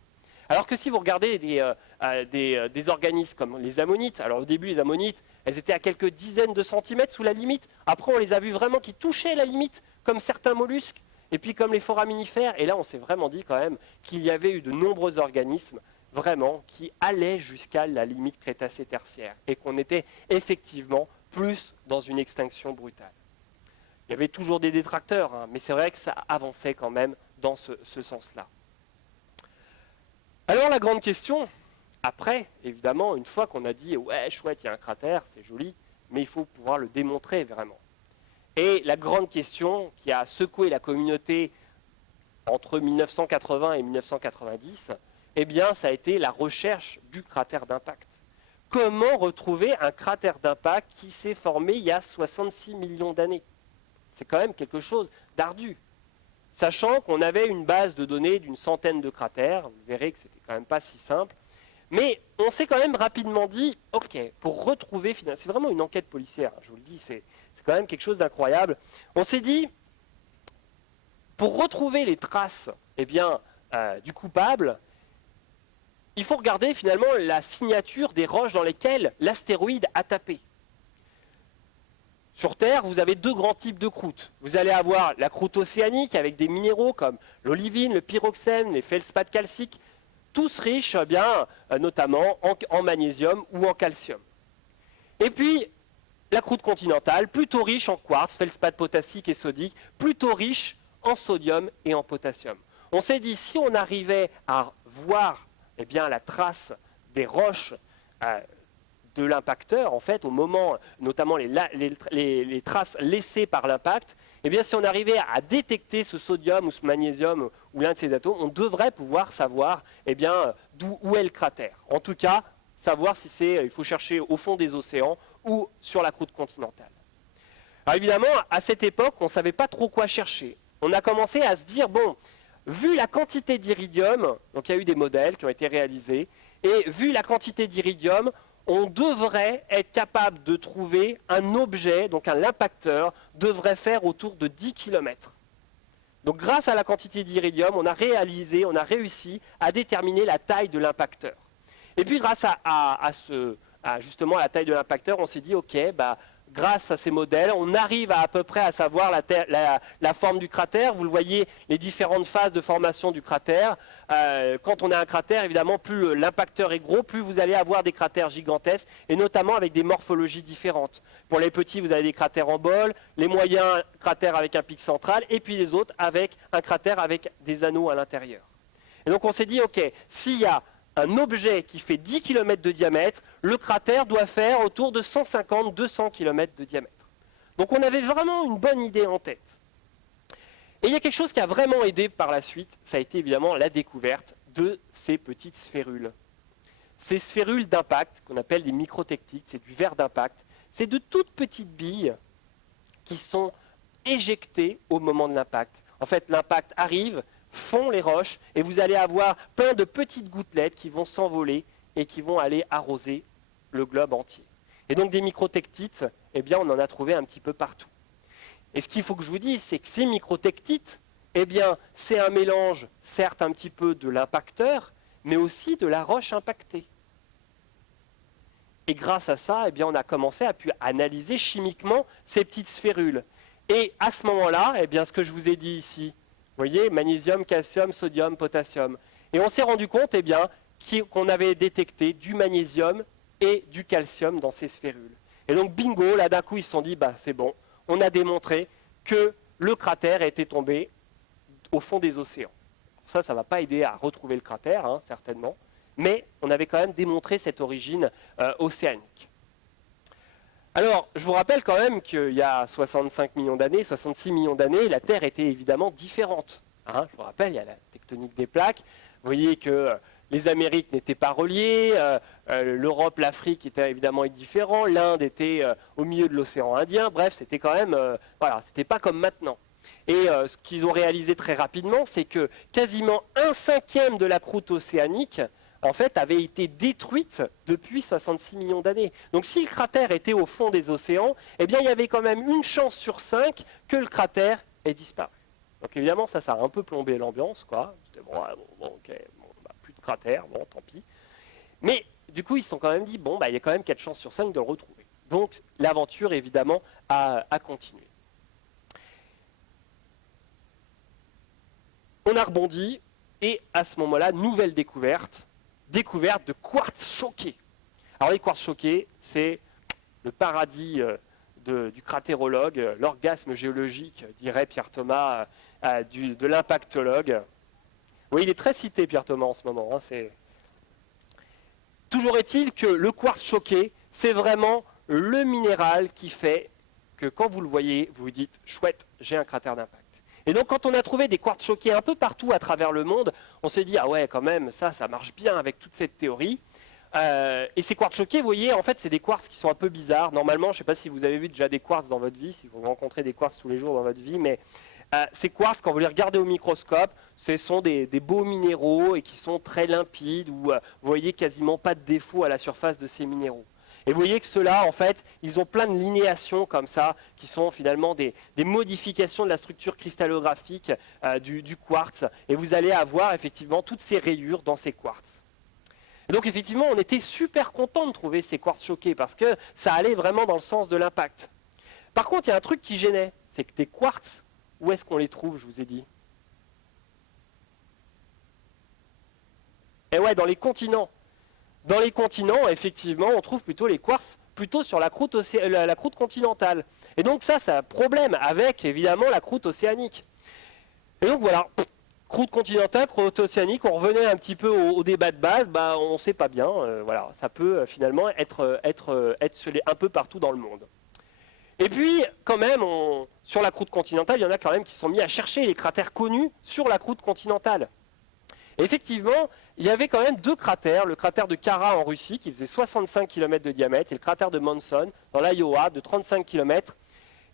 Alors que si vous regardez des organismes comme les ammonites, alors au début les ammonites, elles étaient à quelques dizaines de centimètres sous la limite. Après on les a vus vraiment qui touchaient la limite, comme certains mollusques. Et puis comme les foraminifères, et là on s'est vraiment dit quand même qu'il y avait eu de nombreux organismes vraiment qui allaient jusqu'à la limite Crétacé-Tertiaire et qu'on était effectivement plus dans une extinction brutale. Il y avait toujours des détracteurs, mais c'est vrai que ça avançait quand même dans ce sens-là. Alors la grande question, après, évidemment, une fois qu'on a dit « ouais, chouette, il y a un cratère, c'est joli », mais il faut pouvoir le démontrer vraiment. Et la grande question qui a secoué la communauté entre 1980 et 1990, ça a été la recherche du cratère d'impact. Comment retrouver un cratère d'impact qui s'est formé il y a 66 millions d'années ? C'est quand même quelque chose d'ardu. Sachant qu'on avait une base de données d'une centaine de cratères, vous verrez que ce n'était quand même pas si simple. Mais on s'est quand même rapidement dit, ok, pour retrouver, c'est vraiment une enquête policière, je vous le dis, c'est quand même quelque chose d'incroyable. On s'est dit, pour retrouver les traces du coupable, il faut regarder finalement la signature des roches dans lesquelles l'astéroïde a tapé. Sur Terre, vous avez 2 grands types de croûtes. Vous allez avoir la croûte océanique avec des minéraux comme l'olivine, le pyroxène, les feldspaths calciques, tous riches notamment en magnésium ou en calcium. Et puis, la croûte continentale, plutôt riche en quartz, feldspath potassique et sodique, plutôt riche en sodium et en potassium. On s'est dit, si on arrivait à voir la trace des roches de l'impacteur, en fait, au moment, notamment les traces laissées par l'impact, si on arrivait à détecter ce sodium ou ce magnésium ou l'un de ces atomes, on devrait pouvoir savoir où est le cratère. En tout cas, savoir si il faut chercher au fond des océans ou sur la croûte continentale. Alors évidemment, à cette époque, on ne savait pas trop quoi chercher. On a commencé à se dire, bon, vu la quantité d'iridium, donc il y a eu des modèles qui ont été réalisés, et vu la quantité d'iridium, on devrait être capable de trouver un objet, donc l'impacteur, devrait faire autour de 10 km. Donc grâce à la quantité d'iridium, on a réussi à déterminer la taille de l'impacteur. Et puis grâce justement à la taille de l'impacteur, on s'est dit, ok, grâce à ces modèles, on arrive à peu près à savoir la forme du cratère. Vous le voyez, les différentes phases de formation du cratère. Quand on a un cratère, évidemment, plus l'impacteur est gros, plus vous allez avoir des cratères gigantesques, et notamment avec des morphologies différentes. Pour les petits, vous avez des cratères en bol, les moyens, cratères avec un pic central, et puis les autres avec un cratère avec des anneaux à l'intérieur. Et donc on s'est dit, ok, s'il y a un objet qui fait 10 km de diamètre, le cratère doit faire autour de 150-200 km de diamètre. Donc on avait vraiment une bonne idée en tête. Et il y a quelque chose qui a vraiment aidé par la suite, ça a été évidemment la découverte de ces petites sphérules. Ces sphérules d'impact, qu'on appelle des microtectites, c'est du verre d'impact, c'est de toutes petites billes qui sont éjectées au moment de l'impact. En fait, l'impact arrive, fond les roches, et vous allez avoir plein de petites gouttelettes qui vont s'envoler et qui vont aller arroser le globe entier. Et donc des microtectites, on en a trouvé un petit peu partout. Et ce qu'il faut que je vous dise, c'est que ces microtectites, c'est un mélange, certes un petit peu de l'impacteur, mais aussi de la roche impactée. Et grâce à ça, on a commencé à analyser chimiquement ces petites sphérules. Et à ce moment-là, ce que je vous ai dit ici, vous voyez, magnésium, calcium, sodium, potassium. Et on s'est rendu compte qu'on avait détecté du magnésium et du calcium dans ces sphérules. Et donc bingo, là d'un coup ils se sont dit, c'est bon, on a démontré que le cratère était tombé au fond des océans. Ça ne va pas aider à retrouver le cratère, certainement, mais on avait quand même démontré cette origine océanique. Alors, je vous rappelle quand même qu'il y a 65 millions d'années, 66 millions d'années, la Terre était évidemment différente. Je vous rappelle, il y a la tectonique des plaques. Vous voyez que les Amériques n'étaient pas reliées, l'Europe, l'Afrique étaient évidemment différents, l'Inde était au milieu de l'océan Indien. Bref, c'était quand même, c'était pas comme maintenant. Et ce qu'ils ont réalisé très rapidement, c'est que quasiment 1/5 de la croûte océanique en fait, avait été détruite depuis 66 millions d'années. Donc si le cratère était au fond des océans, il y avait quand même une chance sur 5 que le cratère ait disparu. Donc évidemment, ça a un peu plombé l'ambiance, quoi. C'était plus de cratère, bon, tant pis. Mais du coup, ils se sont quand même dit, il y a quand même 4 chances sur 5 de le retrouver. Donc l'aventure, évidemment, a continué. On a rebondi, et à ce moment-là, nouvelle découverte de quartz choqué. Alors les quartz choqués, c'est le paradis du cratérologue, l'orgasme géologique, dirait Pierre Thomas, de l'impactologue. Oui, il est très cité, Pierre Thomas, en ce moment. Toujours est-il que le quartz choqué, c'est vraiment le minéral qui fait que quand vous le voyez, vous vous dites « chouette, j'ai un cratère d'impact ». Et donc, quand on a trouvé des quartz choqués un peu partout à travers le monde, on s'est dit, ah ouais, quand même, ça marche bien avec toute cette théorie. Et ces quartz choqués, vous voyez, en fait, c'est des quartz qui sont un peu bizarres. Normalement, je ne sais pas si vous avez vu déjà des quartz dans votre vie, si vous rencontrez des quartz tous les jours dans votre vie, mais ces quartz, quand vous les regardez au microscope, ce sont des beaux minéraux et qui sont très limpides, où vous voyez quasiment pas de défaut à la surface de ces minéraux. Et vous voyez que ceux-là, en fait, ils ont plein de linéations comme ça, qui sont finalement des modifications de la structure cristallographique du quartz. Et vous allez avoir effectivement toutes ces rayures dans ces quartz. Et donc effectivement, on était super contents de trouver ces quartz choqués, parce que ça allait vraiment dans le sens de l'impact. Par contre, il y a un truc qui gênait, c'est que des quartz, où est-ce qu'on les trouve, je vous ai dit? Et ouais, dans les continents. Dans les continents, effectivement, on trouve plutôt les quartz plutôt sur la croûte continentale. Et donc ça a un problème avec, évidemment, la croûte océanique. Et donc voilà, croûte continentale, croûte océanique, on revenait un petit peu au débat de base, on ne sait pas bien, voilà, ça peut finalement être un peu partout dans le monde. Et puis, quand même, sur la croûte continentale, il y en a quand même qui sont mis à chercher les cratères connus sur la croûte continentale. Et effectivement, il y avait quand même 2 cratères, le cratère de Kara en Russie, qui faisait 65 km de diamètre, et le cratère de Monson, dans l'Iowa, de 35 km,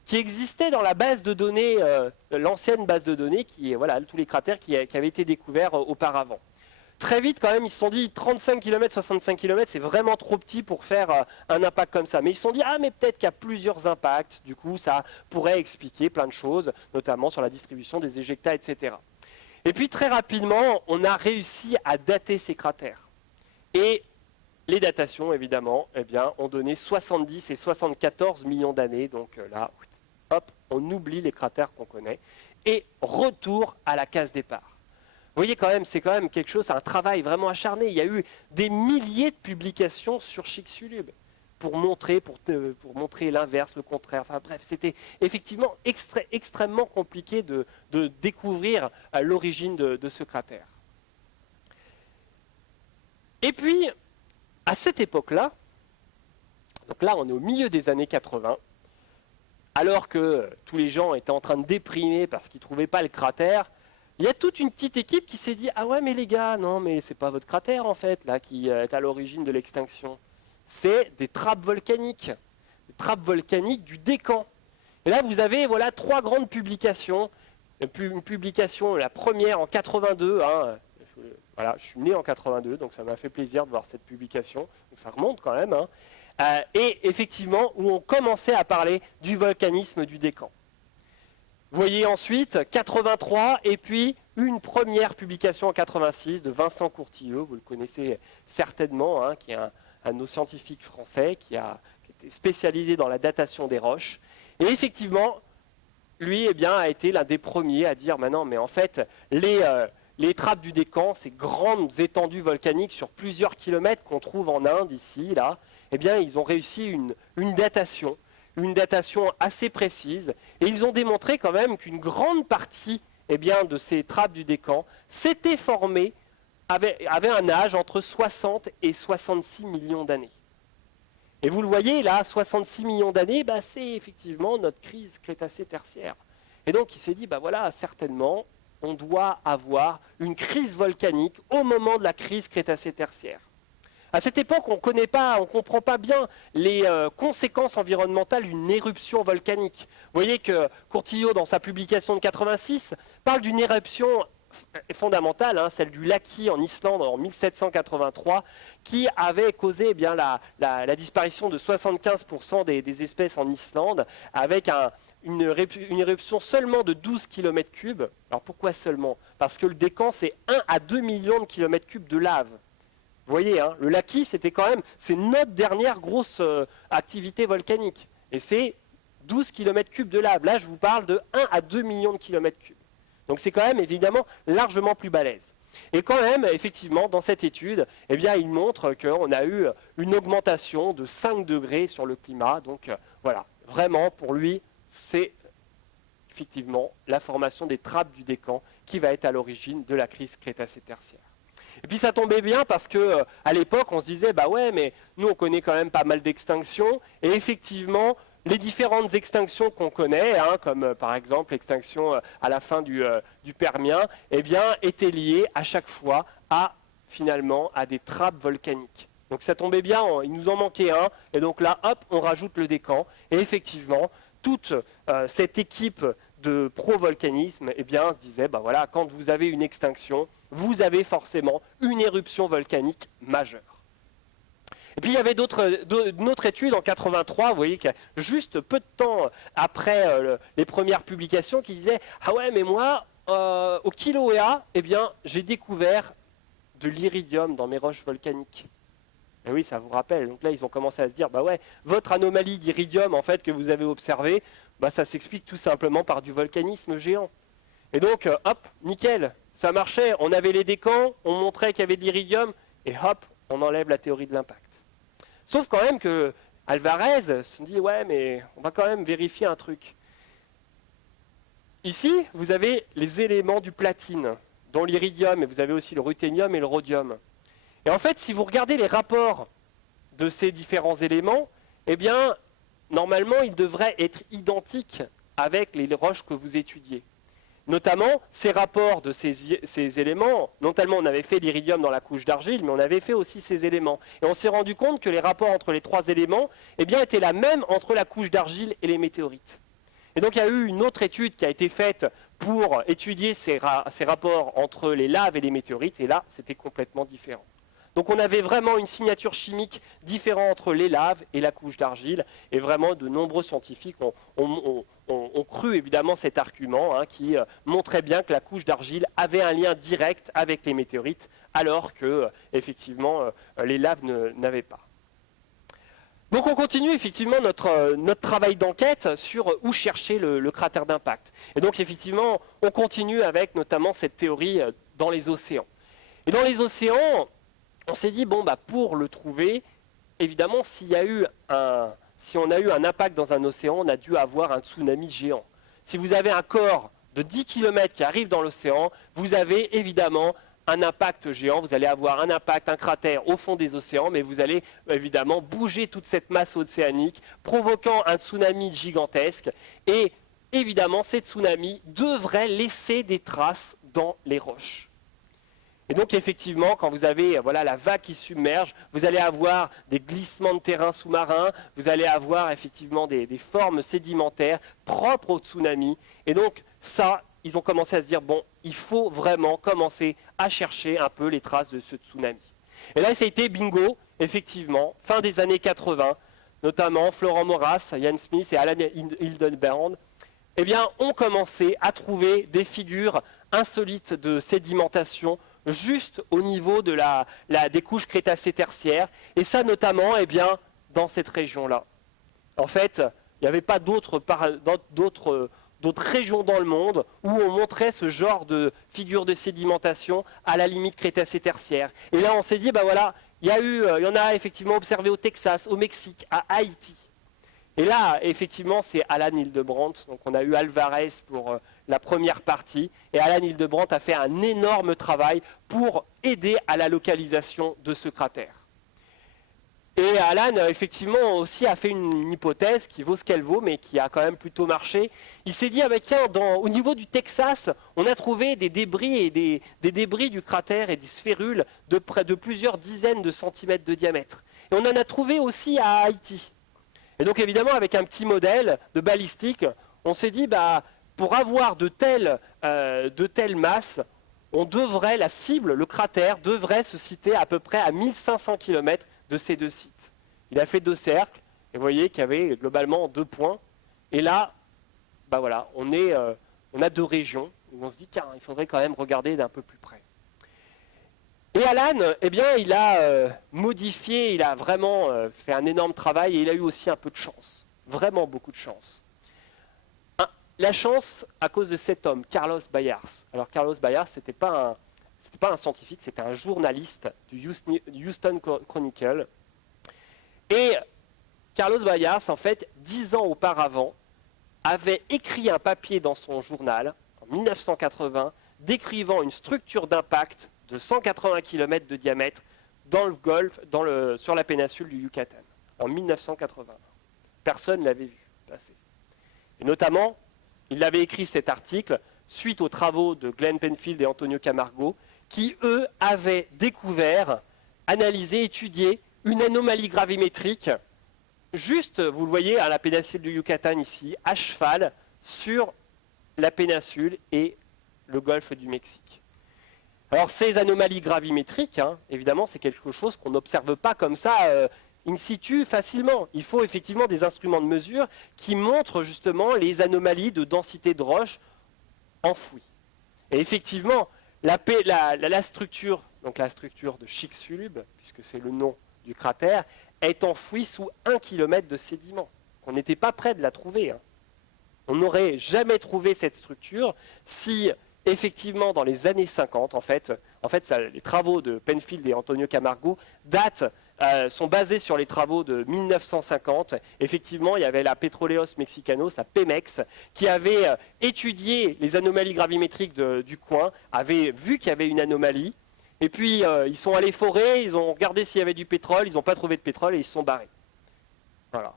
qui existait dans la base de données, l'ancienne base de données, qui est voilà, tous les cratères qui avaient été découverts auparavant. Très vite, quand même, ils se sont dit 35 km, 65 km, c'est vraiment trop petit pour faire un impact comme ça. Mais ils se sont dit, mais peut-être qu'il y a plusieurs impacts. Du coup, ça pourrait expliquer plein de choses, notamment sur la distribution des éjectats, etc. Et puis, très rapidement, on a réussi à dater ces cratères. Et les datations, évidemment, ont donné 70 et 74 millions d'années. Donc là, hop, on oublie les cratères qu'on connaît. Et retour à la case départ. Vous voyez quand même, c'est quand même quelque chose, c'est un travail vraiment acharné. Il y a eu des milliers de publications sur Chicxulub pour montrer l'inverse, le contraire. Enfin bref, c'était effectivement extrêmement compliqué de découvrir l'origine de ce cratère. Et puis, à cette époque-là, donc là on est au milieu des années 80, alors que tous les gens étaient en train de déprimer parce qu'ils ne trouvaient pas le cratère, il y a toute une petite équipe qui s'est dit « Ah ouais, mais les gars, non, mais c'est pas votre cratère, en fait, là, qui est à l'origine de l'extinction. C'est des trappes volcaniques du Décan. » Et là, vous avez, voilà, 3 grandes publications. Une publication, la première en 82, voilà, je suis né en 82, donc ça m'a fait plaisir de voir cette publication. Donc ça remonte quand même. Et effectivement, où on commençait à parler du volcanisme du Décan. Vous voyez ensuite 83 et puis une première publication en 86 de Vincent Courtilleux, vous le connaissez certainement, qui est un de nos scientifiques français qui était spécialisé dans la datation des roches. Et effectivement, lui a été l'un des premiers à dire maintenant, mais en fait, les trappes du Décan, ces grandes étendues volcaniques sur plusieurs kilomètres qu'on trouve en Inde, ici, là, ils ont réussi une datation assez précise, et ils ont démontré quand même qu'une grande partie de ces trappes du Décan s'étaient formées, avaient un âge entre 60 et 66 millions d'années. Et vous le voyez, là, 66 millions d'années, c'est effectivement notre crise Crétacé-Tertiaire. Et donc il s'est dit, voilà, certainement, on doit avoir une crise volcanique au moment de la crise Crétacé-Tertiaire. À cette époque, on ne comprend pas bien les conséquences environnementales d'une éruption volcanique. Vous voyez que Courtilleux, dans sa publication de 86, parle d'une éruption fondamentale, celle du Laki en Islande en 1783, qui avait causé la disparition de 75% des espèces en Islande, avec une éruption seulement de 12 km3. Alors pourquoi seulement? Parce que le Décan, c'est 1 à 2 millions de km3 de lave. Vous voyez, le Laki, c'est notre dernière grosse activité volcanique. Et c'est 12 km3 de lave. Là, je vous parle de 1 à 2 millions de km3. Donc c'est quand même évidemment largement plus balèze. Et quand même, effectivement, dans cette étude, il montre qu'on a eu une augmentation de 5 degrés sur le climat. Donc voilà, vraiment, pour lui, c'est effectivement la formation des trappes du Décan qui va être à l'origine de la crise Crétacé-Tertiaire. Et puis ça tombait bien parce que à l'époque, on se disait, ouais, mais nous on connaît quand même pas mal d'extinctions, et effectivement, les différentes extinctions qu'on connaît, comme par exemple l'extinction à la fin du Permien, étaient liées à chaque fois finalement à des trappes volcaniques. Donc ça tombait bien, il nous en manquait un, et donc là, hop, on rajoute le Décan, et effectivement, toute cette équipe de pro-volcanisme, se disait, voilà, quand vous avez une extinction, vous avez forcément une éruption volcanique majeure. Et puis il y avait une autre étude en 83, vous voyez, juste peu de temps après les premières publications, qui disait « Ah ouais, mais moi, au Kilauea, j'ai découvert de l'iridium dans mes roches volcaniques. » Et oui, ça vous rappelle. Donc là, ils ont commencé à se dire « Bah ouais, votre anomalie d'iridium, en fait, que vous avez observée, ça s'explique tout simplement par du volcanisme géant. » Et donc, hop, nickel, ça marchait. On avait les décans, on montrait qu'il y avait de l'iridium, et hop, on enlève la théorie de l'impact. Sauf quand même que Alvarez se dit, ouais, mais on va quand même vérifier un truc. Ici, vous avez les éléments du platine, dont l'iridium, et vous avez aussi le ruthénium et le rhodium. Et en fait, si vous regardez les rapports de ces différents éléments, eh bien, normalement, ils devraient être identiques avec les roches que vous étudiez. Notamment, ces rapports de ces éléments, non tellement on avait fait l'iridium dans la couche d'argile, mais on avait fait aussi ces éléments. Et on s'est rendu compte que les rapports entre les trois éléments eh bien, étaient la même entre la couche d'argile et les météorites. Et donc il y a eu une autre étude qui a été faite pour étudier ces rapports entre les laves et les météorites, et là, c'était complètement différent. Donc on avait vraiment une signature chimique différente entre les laves et la couche d'argile, et vraiment de nombreux scientifiques ont cru évidemment cet argument qui montrait bien que la couche d'argile avait un lien direct avec les météorites, alors que effectivement les laves n'avaient pas. Donc on continue effectivement notre travail d'enquête sur où chercher le cratère d'impact. Et donc effectivement, on continue avec notamment cette théorie dans les océans. Et dans les océans, on s'est dit, bon, bah, pour le trouver, évidemment, si on a eu un impact dans un océan, on a dû avoir un tsunami géant. Si vous avez un corps de 10 km qui arrive dans l'océan, vous avez évidemment un impact géant, vous allez avoir un impact, un cratère au fond des océans, mais vous allez évidemment bouger toute cette masse océanique, provoquant un tsunami gigantesque. Et évidemment, ces tsunamis devraient laisser des traces dans les roches. Et donc effectivement, quand vous avez la vague qui submerge, vous allez avoir des glissements de terrain sous-marins, vous allez avoir effectivement des formes sédimentaires propres au tsunami. Et donc ça, ils ont commencé à se dire, bon, il faut vraiment commencer à chercher un peu les traces de ce tsunami. Et là, ça a été bingo, effectivement, fin des années 80, notamment Florent Maurras, Ian Smith et Alan Hildenbrand, eh bien, ont commencé à trouver des figures insolites de sédimentation juste au niveau des couches crétacées-tertiaires, et ça notamment eh bien, dans cette région-là. En fait, il n'y avait pas d'autres régions dans le monde où on montrait ce genre de figures de sédimentation à la limite crétacée-tertiaire. Et là, on s'est dit, il y en a effectivement observé au Texas, au Mexique, à Haïti. Et là, effectivement, c'est Alan Hildenbrand. Donc on a eu Alvarez pour la première partie. Et Alan Hildenbrand a fait un énorme travail pour aider à la localisation de ce cratère. Et Alan, effectivement, aussi a fait une hypothèse qui vaut ce qu'elle vaut, mais qui a quand même plutôt marché. Il s'est dit, tiens, au niveau du Texas, on a trouvé des débris et des débris du cratère et des sphérules de près de plusieurs dizaines de centimètres de diamètre. Et on en a trouvé aussi à Haïti. Et donc évidemment, avec un petit modèle de balistique, on s'est dit, pour avoir de telles masses, la cible, le cratère, devrait se situer à peu près à 1500 km de ces deux sites. Il a fait 2 cercles, et vous voyez qu'il y avait globalement 2 points. Et là, on a 2 régions où on se dit, il faudrait quand même regarder d'un peu plus près. Et Alan, il a modifié, il a vraiment fait un énorme travail et il a eu aussi un peu de chance, vraiment beaucoup de chance. La chance à cause de cet homme, Carlos Bayars. Alors Carlos Bayars, c'était pas un scientifique, c'était un journaliste du Houston Chronicle. Et Carlos Bayars, en fait, 10 ans auparavant, avait écrit un papier dans son journal, en 1980, décrivant une structure d'impact de 180 km de diamètre dans le golfe, sur la péninsule du Yucatan, en 1980. Personne ne l'avait vu passer. Et notamment, il avait écrit cet article suite aux travaux de Glenn Penfield et Antonio Camargo, qui, eux, avaient découvert, analysé, étudié une anomalie gravimétrique, juste, vous le voyez, à la péninsule du Yucatan ici, à cheval, sur la péninsule et le golfe du Mexique. Alors ces anomalies gravimétriques, évidemment, c'est quelque chose qu'on n'observe pas comme ça in situ facilement. Il faut effectivement des instruments de mesure qui montrent justement les anomalies de densité de roche enfouies. Et effectivement, la structure, donc la structure de Chicxulub, puisque c'est le nom du cratère, est enfouie sous 1 km de sédiments. On n'était pas près de la trouver. On n'aurait jamais trouvé cette structure si effectivement, dans les années 50, les travaux de Penfield et Antonio Camargo datent sont basés sur les travaux de 1950. Effectivement, il y avait la Petroleos Mexicanos, la Pemex, qui avait étudié les anomalies gravimétriques du coin, avait vu qu'il y avait une anomalie, et puis ils sont allés forer, ils ont regardé s'il y avait du pétrole, ils n'ont pas trouvé de pétrole et ils se sont barrés. Voilà.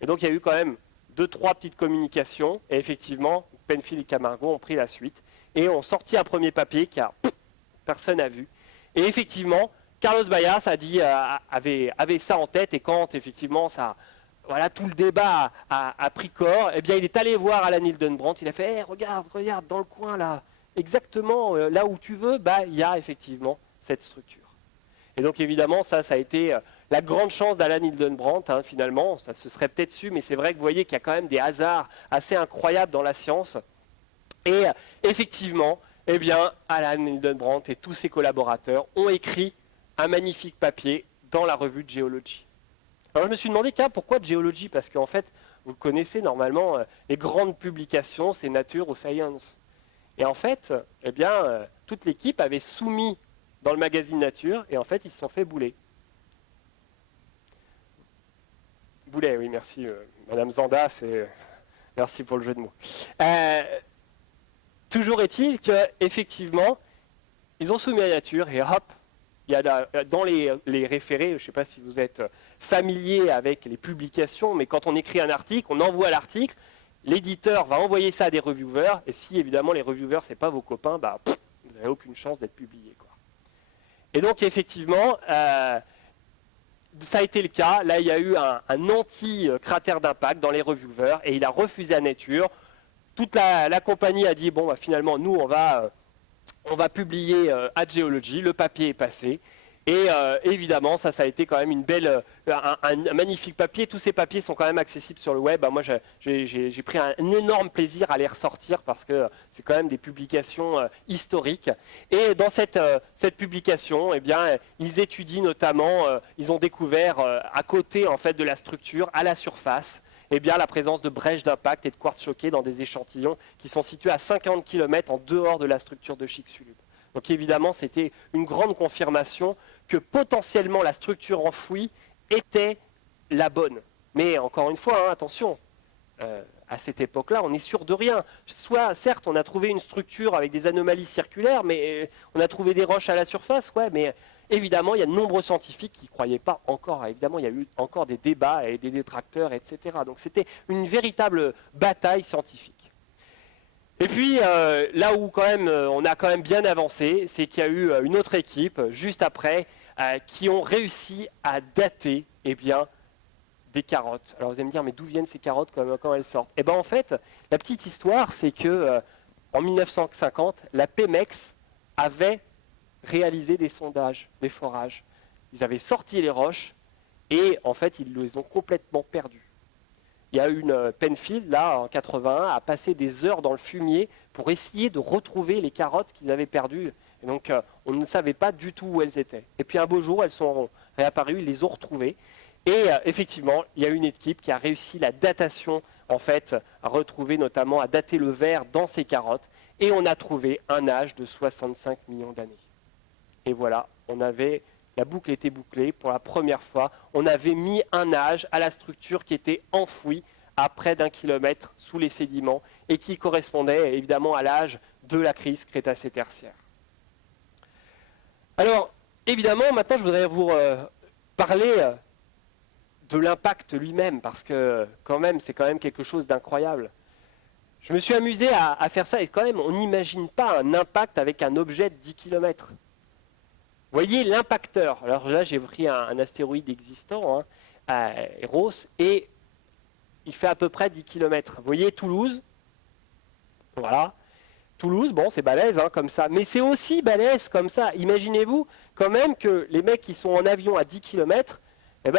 Et donc il y a eu quand même 2-3 petites communications, et effectivement, Penfield et Camargo ont pris la suite, et ont sorti un premier papier qui a personne n'a vu. Et effectivement, Carlos Bayas avait ça en tête, et quand effectivement voilà, tout le débat a pris corps, eh bien il est allé voir Alan Hildenbrandt, il a fait hey, regarde, dans le coin là, exactement là où tu veux, il y a effectivement cette structure. Et donc évidemment, ça a été la grande chance d'Alan Hildenbrandt, finalement, ça se serait peut-être su, mais c'est vrai que vous voyez qu'il y a quand même des hasards assez incroyables dans la science. Et effectivement, eh bien, Alan Hildenbrandt et tous ses collaborateurs ont écrit un magnifique papier dans la revue de Geology. Alors je me suis demandé, pourquoi Geology? Parce qu'en fait, vous connaissez normalement les grandes publications, c'est Nature ou Science. Et en fait, eh bien, toute l'équipe avait soumis dans le magazine Nature, et en fait, ils se sont fait bouler. Boulet, oui, merci. Madame Zanda, merci pour le jeu de mots. Toujours est-il qu'effectivement, ils ont soumis à Nature, et hop, il y a dans les référés, je ne sais pas si vous êtes familier avec les publications, mais quand on écrit un article, on envoie l'article, l'éditeur va envoyer ça à des reviewers, et si évidemment les reviewers, ce n'est pas vos copains, vous n'avez aucune chance d'être publié, quoi. Et donc effectivement, ça a été le cas. Là, il y a eu un anti-cratère d'impact dans les reviewers, et il a refusé à Nature. Toute la compagnie a dit, finalement, nous, on va publier à Geology, le papier est passé. Et évidemment, ça a été quand même un magnifique papier. Tous ces papiers sont quand même accessibles sur le web. Moi, j'ai pris un énorme plaisir à les ressortir parce que c'est quand même des publications historiques. Et dans cette publication, eh bien, ils étudient notamment, ils ont découvert à côté en fait, de la structure, à la surface, eh bien, la présence de brèches d'impact et de quartz choqué dans des échantillons qui sont situés à 50 km en dehors de la structure de Chicxulub. Donc évidemment, c'était une grande confirmation que potentiellement la structure enfouie était la bonne. Mais encore une fois, attention, à cette époque-là, on n'est sûr de rien. Certes, on a trouvé une structure avec des anomalies circulaires, mais on a trouvé des roches à la surface, mais évidemment, il y a de nombreux scientifiques qui ne croyaient pas encore. Évidemment, il y a eu encore des débats et des détracteurs, etc. Donc c'était une véritable bataille scientifique. Et puis, là où quand même, on a quand même bien avancé, c'est qu'il y a eu une autre équipe, juste après, qui ont réussi à dater des carottes. Alors vous allez me dire, mais d'où viennent ces carottes quand elles sortent? Eh bien en fait, la petite histoire, c'est que en 1950, la Pemex avait réalisé des sondages, des forages. Ils avaient sorti les roches et en fait, ils les ont complètement perdues. Il y a une Penfield, là, en 81, a passé des heures dans le fumier pour essayer de retrouver les carottes qu'ils avaient perdues. Et donc, on ne savait pas du tout où elles étaient. Et puis, un beau jour, elles sont réapparues, ils les ont retrouvées. Et effectivement, il y a une équipe qui a réussi la datation, en fait, à retrouver notamment, à dater le verre dans ces carottes. Et on a trouvé un âge de 65 millions d'années. Et voilà, la boucle était bouclée pour la première fois. On avait mis un âge à la structure qui était enfouie à près d'1 kilomètre sous les sédiments et qui correspondait évidemment à l'âge de la crise Crétacé-Tertiaire. Alors, évidemment, maintenant je voudrais vous parler de l'impact lui-même parce que quand même, c'est quand même quelque chose d'incroyable. Je me suis amusé à faire ça et quand même, on n'imagine pas un impact avec un objet de 10 km. Vous voyez l'impacteur. Alors là, j'ai pris un astéroïde existant, Eros, et il fait à peu près 10 km. Vous voyez Toulouse. Voilà. Toulouse, c'est balèze comme ça. Mais c'est aussi balèze comme ça. Imaginez-vous quand même que les mecs qui sont en avion à 10 km,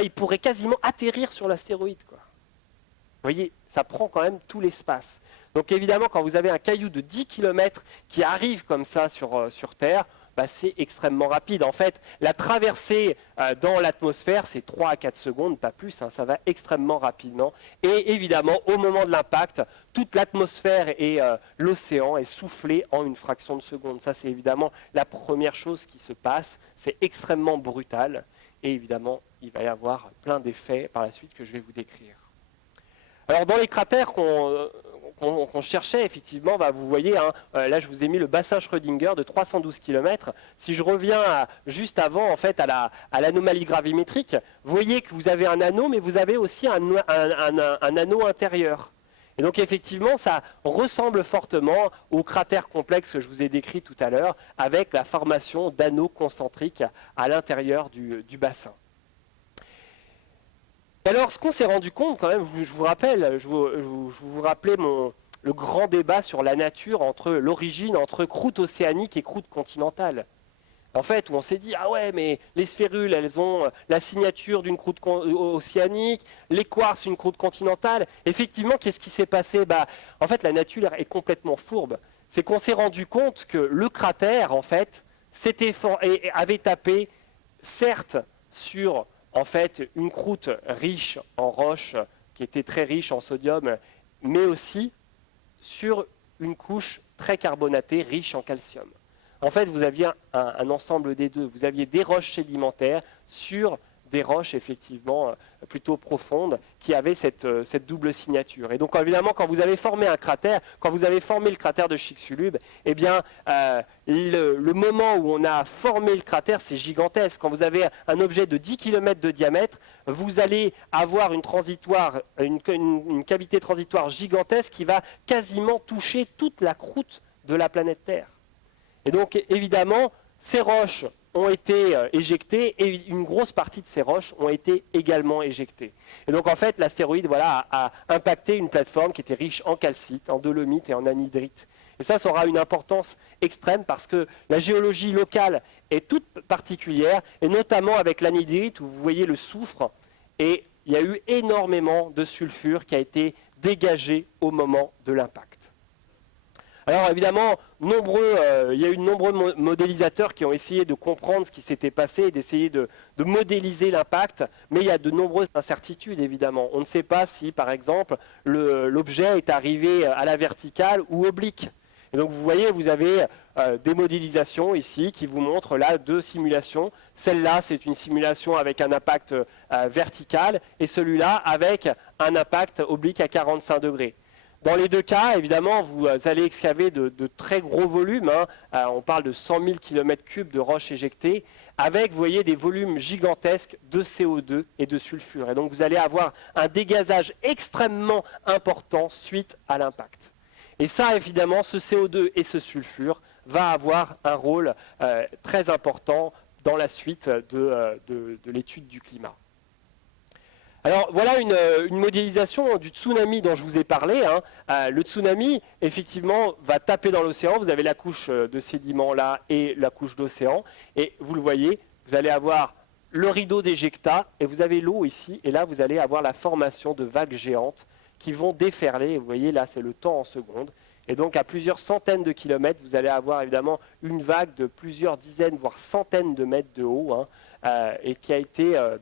ils pourraient quasiment atterrir sur l'astéroïde, quoi. Vous voyez, ça prend quand même tout l'espace. Donc évidemment, quand vous avez un caillou de 10 km qui arrive comme ça sur Terre, c'est extrêmement rapide. En fait, la traversée dans l'atmosphère, c'est 3 à 4 secondes, pas plus, ça va extrêmement rapidement. Et évidemment, au moment de l'impact, toute l'atmosphère et l'océan est soufflé en une fraction de seconde. Ça, c'est évidemment la première chose qui se passe. C'est extrêmement brutal. et évidemment, il va y avoir plein d'effets par la suite que je vais vous décrire. Alors dans les cratères qu'on cherchait, effectivement, vous voyez, hein, là je vous ai mis le bassin Schrödinger de 312 km. Si je reviens juste avant, en fait, à l'anomalie gravimétrique, vous voyez que vous avez un anneau, mais vous avez aussi un anneau intérieur. Et donc effectivement, ça ressemble fortement au cratère complexe que je vous ai décrit tout à l'heure, avec la formation d'anneaux concentriques à l'intérieur du bassin. Alors, ce qu'on s'est rendu compte, quand même, je vous rappelle, je vous rappelais le grand débat sur la nature entre l'origine entre croûte océanique et croûte continentale. En fait, où on s'est dit, ah ouais, mais les sphérules, elles ont la signature d'une croûte océanique, les quarks, une croûte continentale. Effectivement, qu'est-ce qui s'est passé? En fait, la nature est complètement fourbe. C'est qu'on s'est rendu compte que le cratère, en fait, avait tapé, certes, sur en fait, une croûte riche en roches, qui était très riche en sodium, mais aussi sur une couche très carbonatée, riche en calcium. En fait, vous aviez un ensemble des deux. Vous aviez des roches sédimentaires sur des roches, effectivement, plutôt profondes, qui avaient cette double signature. Et donc, évidemment, quand vous avez formé un cratère, quand vous avez formé le cratère de Chicxulub, eh bien, le moment où on a formé le cratère, c'est gigantesque. Quand vous avez un objet de 10 km de diamètre, vous allez avoir une cavité transitoire gigantesque qui va quasiment toucher toute la croûte de la planète Terre. Et donc, évidemment, ces roches ont été éjectées et une grosse partie de ces roches ont été également éjectées. Et donc, en fait, l'astéroïde a impacté une plateforme qui était riche en calcite, en dolomite et en anhydrite. Et ça aura une importance extrême parce que la géologie locale est toute particulière, et notamment avec l'anhydrite, où vous voyez le soufre, et il y a eu énormément de sulfure qui a été dégagé au moment de l'impact. Alors évidemment, il y a eu de nombreux modélisateurs qui ont essayé de comprendre ce qui s'était passé et d'essayer de modéliser l'impact, mais il y a de nombreuses incertitudes évidemment. On ne sait pas si, par exemple, l'objet est arrivé à la verticale ou oblique. Et donc vous voyez, vous avez des modélisations ici qui vous montrent là deux simulations. Celle-là, c'est une simulation avec un impact vertical, et celui-là avec un impact oblique à 45 degrés. Dans les deux cas, évidemment, vous allez excaver de très gros volumes. On parle de 100 000 km3 de roches éjectées, avec, vous voyez, des volumes gigantesques de CO2 et de sulfure. Et donc, vous allez avoir un dégazage extrêmement important suite à l'impact. Et ça, évidemment, ce CO2 et ce sulfure va avoir un rôle très important dans la suite de l'étude du climat. Alors voilà une modélisation du tsunami dont je vous ai parlé. Le tsunami, effectivement, va taper dans l'océan. Vous avez la couche de sédiments là et la couche d'océan. Et vous le voyez, vous allez avoir le rideau d'éjecta et vous avez l'eau ici. Et là, vous allez avoir la formation de vagues géantes qui vont déferler. Vous voyez, là, c'est le temps en secondes. Et donc, à plusieurs centaines de kilomètres, vous allez avoir évidemment une vague de plusieurs dizaines, voire centaines de mètres de haut, et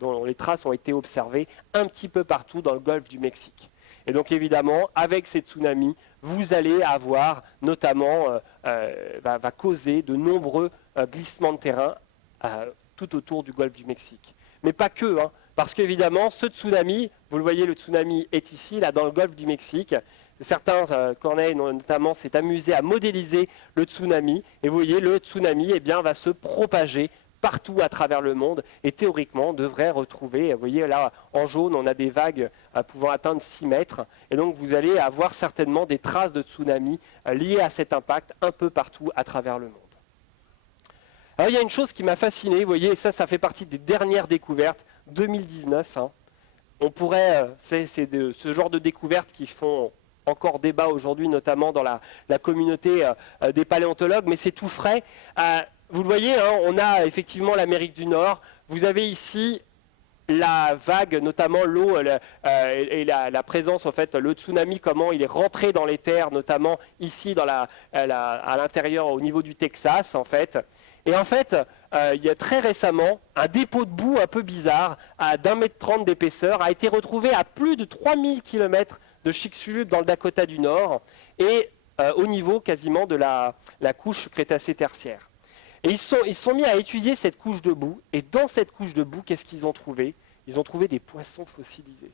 dont les traces ont été observées un petit peu partout dans le golfe du Mexique. Et donc, évidemment, avec ces tsunamis, vous allez avoir notamment, va causer de nombreux glissements de terrain tout autour du golfe du Mexique. Mais pas que, parce qu'évidemment, ce tsunami, vous le voyez, le tsunami est ici, là, dans le golfe du Mexique. Certains, Corneille notamment, s'est amusé à modéliser le tsunami. Et vous voyez, le tsunami va se propager partout à travers le monde. Et théoriquement, on devrait retrouver, vous voyez là, en jaune, on a des vagues pouvant atteindre 6 mètres. Et donc, vous allez avoir certainement des traces de tsunami liées à cet impact un peu partout à travers le monde. Alors, il y a une chose qui m'a fasciné, vous voyez, ça fait partie des dernières découvertes, 2019. On pourrait, c'est ce genre de découvertes qui font encore débat aujourd'hui, notamment dans la communauté des paléontologues, mais c'est tout frais. Vous le voyez, on a effectivement l'Amérique du Nord. Vous avez ici la vague, notamment l'eau et la présence, en fait, le tsunami, comment il est rentré dans les terres, notamment ici à l'intérieur, au niveau du Texas, en fait. Et en fait, il y a très récemment, un dépôt de boue un peu bizarre, d'1,30 m d'épaisseur, a été retrouvé à plus de 3000 km de Chicxulub dans le Dakota du Nord, et au niveau quasiment de la couche Crétacé tertiaire. Et ils sont mis à étudier cette couche de boue. Et dans cette couche de boue, qu'est-ce qu'ils ont trouvé? Ils ont trouvé des poissons fossilisés.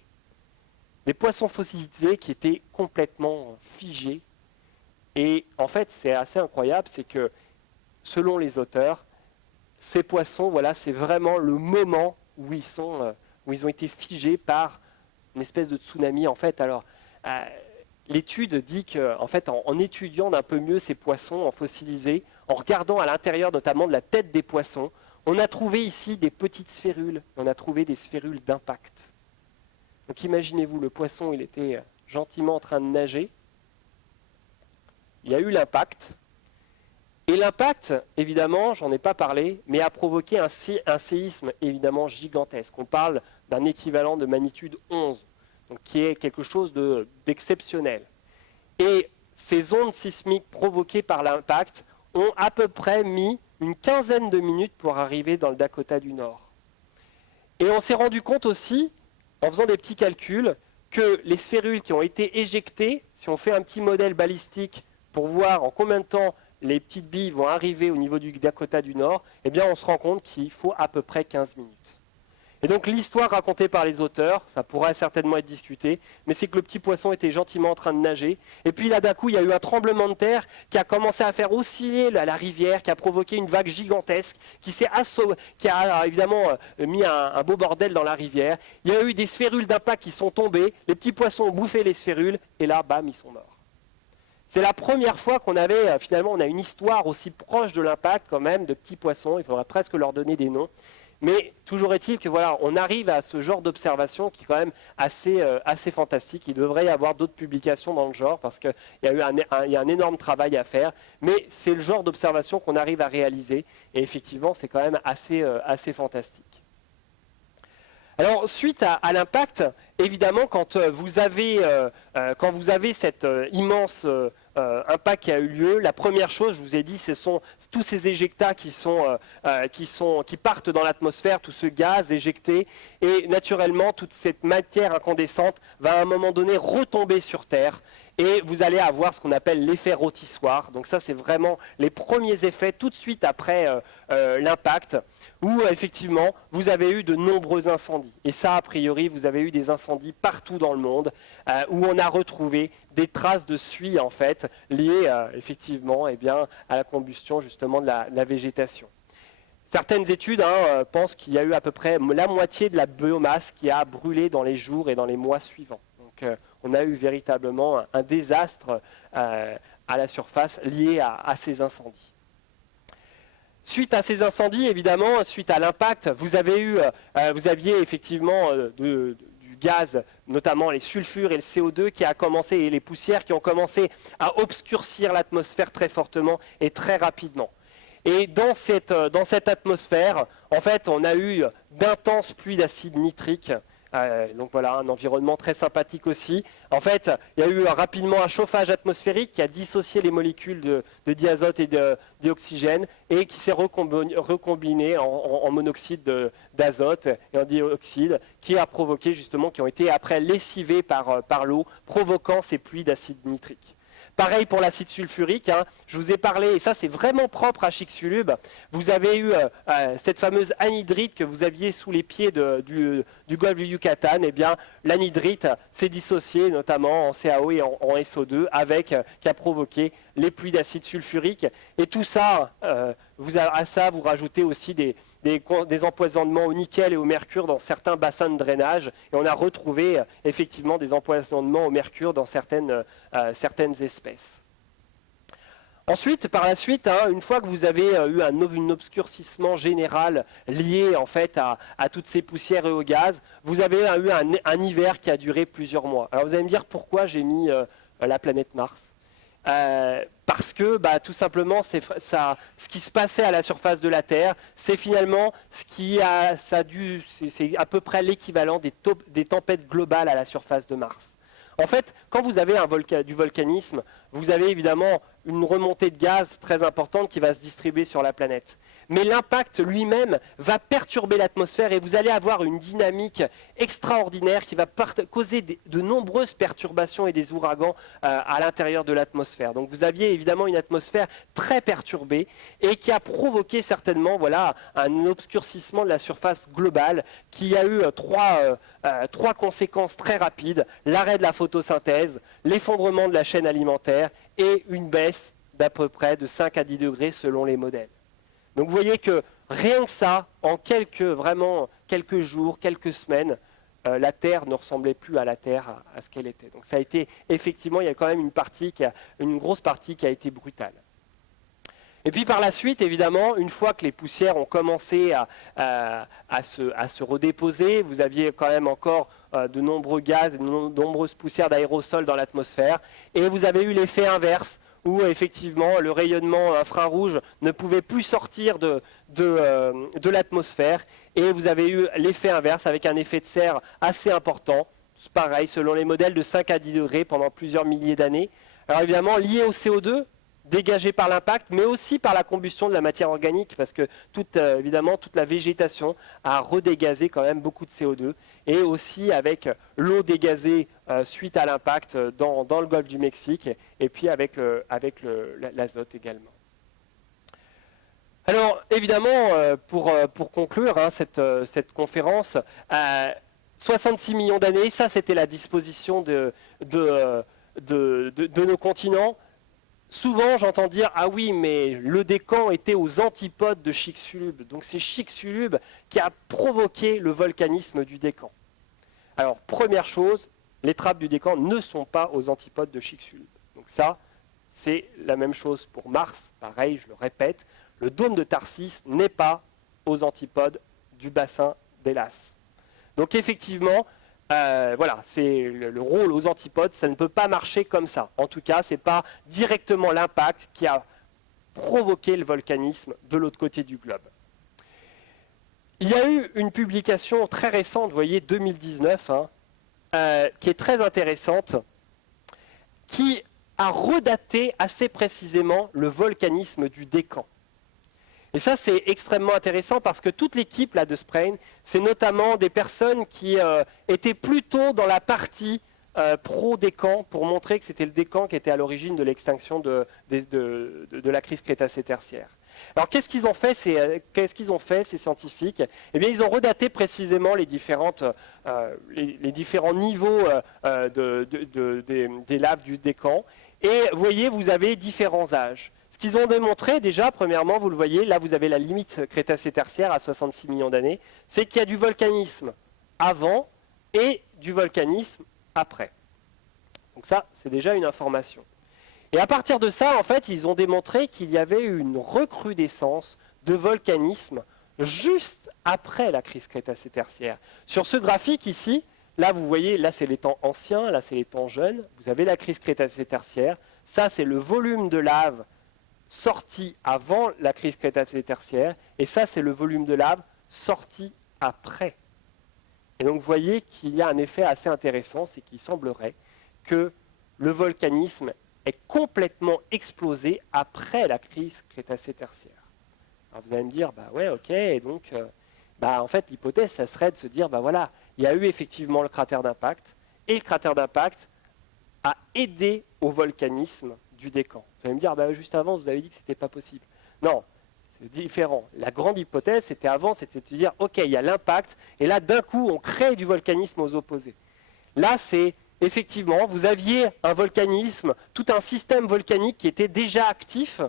Des poissons fossilisés qui étaient complètement figés. Et en fait, c'est assez incroyable, c'est que selon les auteurs, ces poissons, voilà, c'est vraiment le moment où ils ont été figés par une espèce de tsunami. En fait, alors, l'étude dit qu'en fait, en étudiant d'un peu mieux ces poissons en fossilisés, en regardant à l'intérieur notamment de la tête des poissons, on a trouvé ici des petites sphérules, on a trouvé des sphérules d'impact. Donc imaginez-vous, le poisson, il était gentiment en train de nager, il y a eu l'impact, et l'impact, évidemment, j'en ai pas parlé, mais a provoqué un séisme évidemment gigantesque. On parle d'un équivalent de magnitude 11, donc qui est quelque chose d'exceptionnel. Et ces ondes sismiques provoquées par l'impact ont à peu près mis une quinzaine de minutes pour arriver dans le Dakota du Nord. Et on s'est rendu compte aussi, en faisant des petits calculs, que les sphérules qui ont été éjectées, si on fait un petit modèle balistique pour voir en combien de temps les petites billes vont arriver au niveau du Dakota du Nord, eh bien on se rend compte qu'il faut à peu près 15 minutes. Et donc l'histoire racontée par les auteurs, ça pourrait certainement être discuté, mais c'est que le petit poisson était gentiment en train de nager, et puis là d'un coup il y a eu un tremblement de terre qui a commencé à faire osciller la rivière, qui a provoqué une vague gigantesque, qui a évidemment mis un beau bordel dans la rivière. Il y a eu des sphérules d'impact qui sont tombées, les petits poissons ont bouffé les sphérules, et là, bam, ils sont morts. C'est la première fois qu'on avait, finalement, on a une histoire aussi proche de l'impact quand même, de petits poissons, il faudrait presque leur donner des noms. Mais toujours est-il que voilà, on arrive à ce genre d'observation qui est quand même assez fantastique. Il devrait y avoir d'autres publications dans le genre parce qu'il y a un énorme travail à faire. Mais c'est le genre d'observation qu'on arrive à réaliser. Et effectivement, c'est quand même assez fantastique. Alors, suite à l'impact, évidemment, quand vous avez cet immense impact qui a eu lieu, la première chose, je vous ai dit, ce sont tous ces éjectats qui partent dans l'atmosphère, tout ce gaz éjecté, et naturellement, toute cette matière incandescente va à un moment donné retomber sur Terre, et vous allez avoir ce qu'on appelle l'effet rôtissoir. Donc ça, c'est vraiment les premiers effets tout de suite après l'impact, où effectivement, vous avez eu de nombreux incendies. Et ça, a priori, vous avez eu des incendies partout dans le monde, où on a retrouvé des traces de suie, en fait, liées effectivement à la combustion justement de la végétation. Certaines études pensent qu'il y a eu à peu près la moitié de la biomasse qui a brûlé dans les jours et dans les mois suivants. Donc on a eu véritablement un désastre à la surface lié à ces incendies. Suite à ces incendies, évidemment, suite à l'impact, vous aviez effectivement du gaz, notamment les sulfures et le CO2 qui a commencé, et les poussières qui ont commencé à obscurcir l'atmosphère très fortement et très rapidement. Et dans cette atmosphère, en fait, on a eu d'intenses pluies d'acide nitrique. Donc voilà, un environnement très sympathique aussi. En fait, il y a eu rapidement un chauffage atmosphérique qui a dissocié les molécules de diazote et d'oxygène et qui s'est recombiné en monoxyde d'azote et en dioxyde, qui a provoqué justement, qui ont été après lessivés par l'eau, provoquant ces pluies d'acide nitrique. Pareil pour l'acide sulfurique, je vous ai parlé, et ça c'est vraiment propre à Chicxulub, vous avez eu cette fameuse anhydrite que vous aviez sous les pieds du golfe du Yucatan, et bien l'anhydrite s'est dissociée notamment en CaO et en SO2, qui a provoqué les pluies d'acide sulfurique. Et tout ça, à ça vous rajoutez aussi des empoisonnements au nickel et au mercure dans certains bassins de drainage, et on a retrouvé effectivement des empoisonnements au mercure dans certaines espèces. Ensuite, par la suite, une fois que vous avez eu un obscurcissement général lié en fait à toutes ces poussières et au gaz, vous avez eu un hiver qui a duré plusieurs mois. Alors vous allez me dire pourquoi j'ai mis la planète Mars. Parce que tout simplement, ce qui se passait à la surface de la Terre, c'est finalement c'est à peu près l'équivalent des tempêtes globales à la surface de Mars. En fait, quand vous avez du volcanisme, vous avez évidemment une remontée de gaz très importante qui va se distribuer sur la planète. Mais l'impact lui-même va perturber l'atmosphère et vous allez avoir une dynamique extraordinaire qui va causer de nombreuses perturbations et des ouragans à l'intérieur de l'atmosphère. Donc vous aviez évidemment une atmosphère très perturbée et qui a provoqué certainement un obscurcissement de la surface globale qui a eu trois conséquences très rapides: l'arrêt de la photosynthèse, l'effondrement de la chaîne alimentaire et une baisse d'à peu près de 5 à 10 degrés selon les modèles. Donc vous voyez que rien que ça, en quelques jours, quelques semaines, la Terre ne ressemblait plus à la Terre, à ce qu'elle était. Donc ça a été, effectivement, il y a quand même une grosse partie qui a été brutale. Et puis par la suite, évidemment, une fois que les poussières ont commencé à se redéposer, vous aviez quand même encore de nombreux gaz, de nombreuses poussières d'aérosols dans l'atmosphère, et vous avez eu l'effet inverse, où effectivement le rayonnement infrarouge ne pouvait plus sortir de l'atmosphère, et vous avez eu l'effet inverse avec un effet de serre assez important, pareil, selon les modèles de 5 à 10 degrés pendant plusieurs milliers d'années. Alors évidemment lié au CO2, dégagé par l'impact, mais aussi par la combustion de la matière organique, parce que évidemment toute la végétation a redégazé quand même beaucoup de CO2, et aussi avec l'eau dégazée suite à l'impact dans le golfe du Mexique, et puis avec l'azote également. Alors évidemment, pour conclure cette conférence, 66 millions d'années, ça c'était la disposition de nos continents. Souvent, j'entends dire « Ah oui, mais le décan était aux antipodes de Chicxulub. » Donc c'est Chicxulub qui a provoqué le volcanisme du décan. Alors, première chose, les trappes du décan ne sont pas aux antipodes de Chicxulub. Donc ça, c'est la même chose pour Mars. Pareil, je le répète, le dôme de Tharsis n'est pas aux antipodes du bassin d'Hélas. Donc effectivement, voilà, c'est le rôle aux antipodes, ça ne peut pas marcher comme ça. En tout cas, ce n'est pas directement l'impact qui a provoqué le volcanisme de l'autre côté du globe. Il y a eu une publication très récente, vous voyez, 2019, qui est très intéressante, qui a redaté assez précisément le volcanisme du décan. Et ça, c'est extrêmement intéressant parce que toute l'équipe là, de Sprain, c'est notamment des personnes qui étaient plutôt dans la partie pro-décan pour montrer que c'était le décan qui était à l'origine de l'extinction de la crise crétacé-tertiaire. Alors, qu'est-ce qu'ils ont fait, ces scientifiques? Eh bien, ils ont redaté précisément les différents niveaux des laves du décan. Et vous voyez, vous avez différents âges. Ce qu'ils ont démontré, déjà, premièrement, vous le voyez, là vous avez la limite crétacé-tertiaire à 66 millions d'années, c'est qu'il y a du volcanisme avant et du volcanisme après. Donc ça, c'est déjà une information. Et à partir de ça, en fait, ils ont démontré qu'il y avait une recrudescence de volcanisme juste après la crise crétacé-tertiaire. Sur ce graphique ici, là vous voyez, là c'est les temps anciens, là c'est les temps jeunes, vous avez la crise crétacé-tertiaire, ça c'est le volume de lave sorti avant la crise crétacé-tertiaire, et ça c'est le volume de lave sorti après. Et donc vous voyez qu'il y a un effet assez intéressant, c'est qu'il semblerait que le volcanisme est complètement explosé après la crise crétacé-tertiaire. Alors vous allez me dire, bah ouais, ok, et donc en fait l'hypothèse ça serait de se dire, bah voilà, il y a eu effectivement le cratère d'impact, et le cratère d'impact a aidé au volcanisme du décan. Vous allez me dire, bah, juste avant, vous avez dit que ce n'était pas possible. Non, c'est différent. La grande hypothèse, c'était avant, c'était de se dire, ok, il y a l'impact, et là, d'un coup, on crée du volcanisme aux opposés. Là, c'est effectivement, vous aviez un volcanisme, tout un système volcanique qui était déjà actif,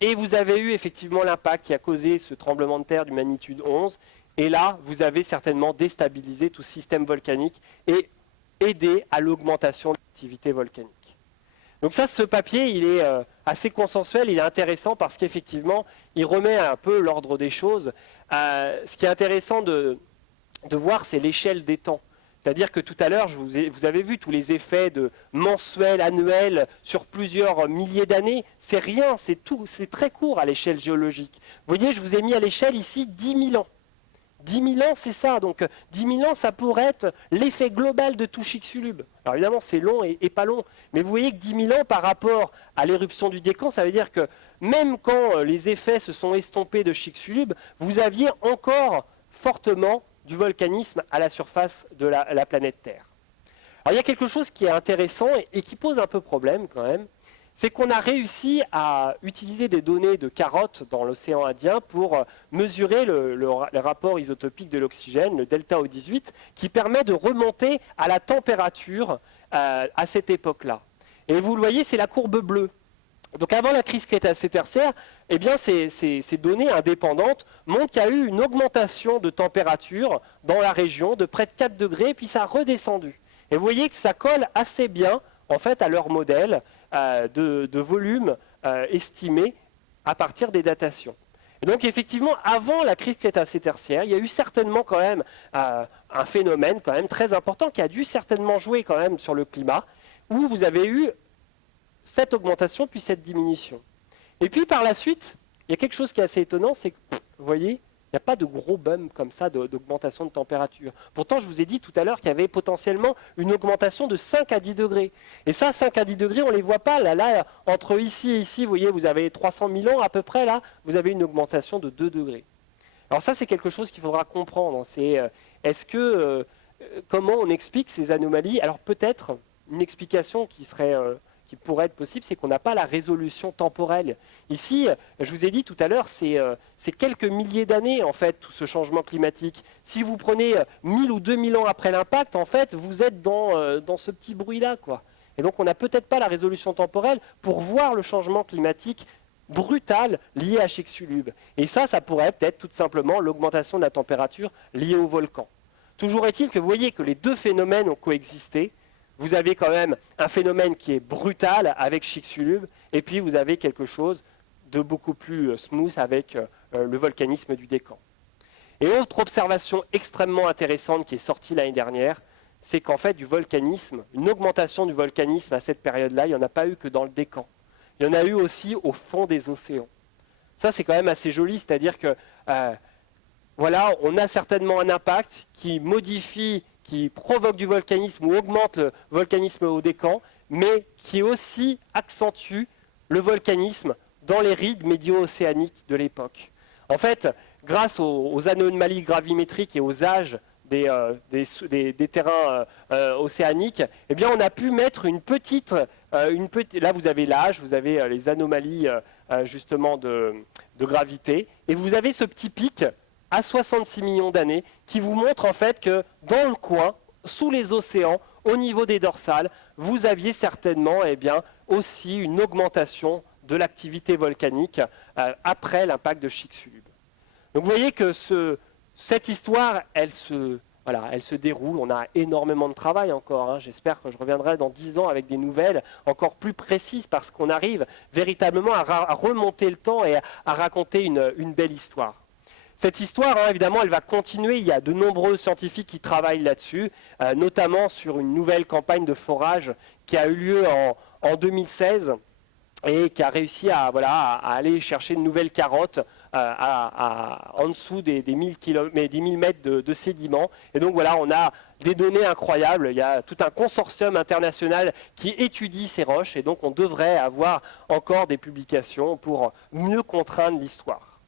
et vous avez eu effectivement l'impact qui a causé ce tremblement de terre du magnitude 11, et là, vous avez certainement déstabilisé tout ce système volcanique et aidé à l'augmentation de l'activité volcanique. Donc ça, ce papier, il est assez consensuel, il est intéressant parce qu'effectivement, il remet un peu l'ordre des choses. Ce qui est intéressant de voir, c'est l'échelle des temps. C'est-à-dire que tout à l'heure, vous avez vu tous les effets de mensuels, annuels, sur plusieurs milliers d'années. C'est rien, c'est très court à l'échelle géologique. Vous voyez, je vous ai mis à l'échelle ici 10 000 ans. 10 000 ans, c'est ça. Donc 10 000 ans, ça pourrait être l'effet global de tout Chicxulub. Alors évidemment, c'est long et pas long. Mais vous voyez que 10 000 ans par rapport à l'éruption du Décan, ça veut dire que même quand les effets se sont estompés de Chicxulub, vous aviez encore fortement du volcanisme à la surface de la planète Terre. Alors il y a quelque chose qui est intéressant et qui pose un peu problème quand même, c'est qu'on a réussi à utiliser des données de carottes dans l'océan Indien pour mesurer le rapport isotopique de l'oxygène, le delta O18, qui permet de remonter à la température à cette époque-là. Et vous le voyez, c'est la courbe bleue. Donc avant la crise Crétacé-Tertiaire, eh bien ces données indépendantes montrent qu'il y a eu une augmentation de température dans la région de près de 4 degrés, puis ça a redescendu. Et vous voyez que ça colle assez bien en fait, à leur modèle de volume estimé à partir des datations. Et donc effectivement, avant la crise Crétacé-Tertiaire, il y a eu certainement quand même un phénomène quand même très important qui a dû certainement jouer quand même sur le climat, où vous avez eu cette augmentation puis cette diminution. Et puis par la suite, il y a quelque chose qui est assez étonnant, c'est que, vous voyez, il n'y a pas de gros bump comme ça d'augmentation de température. Pourtant, je vous ai dit tout à l'heure qu'il y avait potentiellement une augmentation de 5 à 10 degrés. Et ça, 5 à 10 degrés, on ne les voit pas. Là, entre ici et ici, vous voyez, vous avez 300 000 ans à peu près, là, vous avez une augmentation de 2 degrés. Alors ça, c'est quelque chose qu'il faudra comprendre. C'est comment on explique ces anomalies? Alors peut-être, une explication qui pourrait être possible, c'est qu'on n'a pas la résolution temporelle. Ici, je vous ai dit tout à l'heure, c'est quelques milliers d'années, en fait, tout ce changement climatique. Si vous prenez 1000 ou 2000 ans après l'impact, en fait, vous êtes dans ce petit bruit-là, quoi. Et donc, on n'a peut-être pas la résolution temporelle pour voir le changement climatique brutal lié à Chicxulub. Et ça pourrait peut-être tout simplement l'augmentation de la température liée au volcan. Toujours est-il que vous voyez que les deux phénomènes ont coexisté. Vous avez quand même un phénomène qui est brutal avec Chicxulub, et puis vous avez quelque chose de beaucoup plus smooth avec le volcanisme du Décan. Et autre observation extrêmement intéressante qui est sortie l'année dernière, c'est qu'en fait du volcanisme, une augmentation du volcanisme à cette période-là, il n'y en a pas eu que dans le Décan. Il y en a eu aussi au fond des océans. Ça c'est quand même assez joli, c'est-à-dire que voilà, on a certainement un impact qui modifie, qui provoque du volcanisme ou augmente le volcanisme au Décan, mais qui aussi accentue le volcanisme dans les rides médio-océaniques de l'époque. En fait, grâce aux anomalies gravimétriques et aux âges des terrains océaniques, eh bien, on a pu mettre une petite... là, vous avez l'âge, vous avez les anomalies justement de gravité, et vous avez ce petit pic à 66 millions d'années, qui vous montre en fait que dans le coin, sous les océans, au niveau des dorsales, vous aviez certainement aussi une augmentation de l'activité volcanique après l'impact de Chicxulub. Donc vous voyez que cette histoire, elle se déroule. On a énormément de travail encore. J'espère que je reviendrai dans 10 ans avec des nouvelles encore plus précises parce qu'on arrive véritablement à remonter le temps et à raconter une belle histoire. Cette histoire, évidemment, elle va continuer. Il y a de nombreux scientifiques qui travaillent là-dessus, notamment sur une nouvelle campagne de forage qui a eu lieu en 2016 et qui a réussi à aller chercher de nouvelles carottes en dessous des 1000 mètres de sédiments. Et donc voilà, on a des données incroyables. Il y a tout un consortium international qui étudie ces roches et donc on devrait avoir encore des publications pour mieux contraindre l'histoire.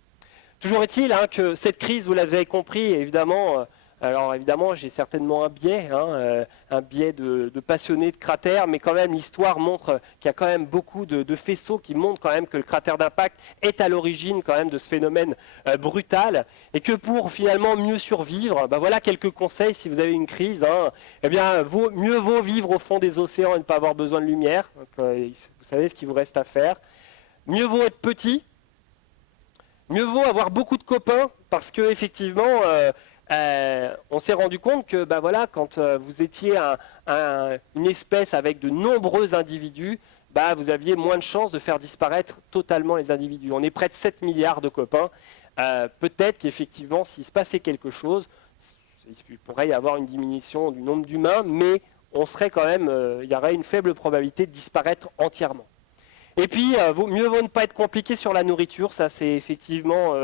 Toujours est-il que cette crise, vous l'avez compris, évidemment, alors évidemment j'ai certainement un biais de passionné de cratères, mais quand même l'histoire montre qu'il y a quand même beaucoup de faisceaux qui montrent quand même que le cratère d'impact est à l'origine quand même de ce phénomène brutal, et que pour finalement mieux survivre, voilà quelques conseils si vous avez une crise. Mieux vaut vivre au fond des océans et ne pas avoir besoin de lumière. Donc, vous savez ce qu'il vous reste à faire. Mieux vaut être petit. Mieux vaut avoir beaucoup de copains parce que effectivement, on s'est rendu compte que quand vous étiez une espèce avec de nombreux individus, vous aviez moins de chances de faire disparaître totalement les individus. On est près de 7 milliards de copains. Peut-être qu'effectivement, s'il se passait quelque chose, il pourrait y avoir une diminution du nombre d'humains, mais on serait quand même, il y aurait une faible probabilité de disparaître entièrement. Et puis, mieux vaut ne pas être compliqué sur la nourriture, ça c'est effectivement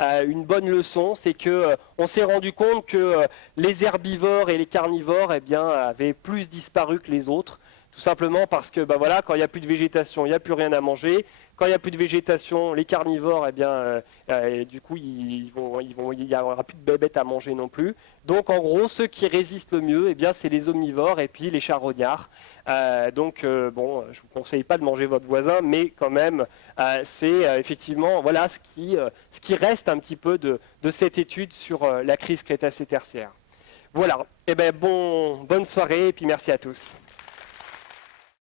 une bonne leçon, c'est que on s'est rendu compte que les herbivores et les carnivores eh bien, avaient plus disparu que les autres, tout simplement parce que voilà, quand il n'y a plus de végétation, il n'y a plus rien à manger. Quand il n'y a plus de végétation, les carnivores, eh bien, du coup, il n'y aura plus de bébêtes à manger non plus. Donc, en gros, ceux qui résistent le mieux, eh bien, c'est les omnivores et puis les charognards. Donc, bon, je ne vous conseille pas de manger votre voisin, mais quand même, c'est effectivement voilà, ce qui reste un petit peu de cette étude sur la crise crétacé-tertiaire. Voilà, eh bien, bonne soirée et puis merci à tous.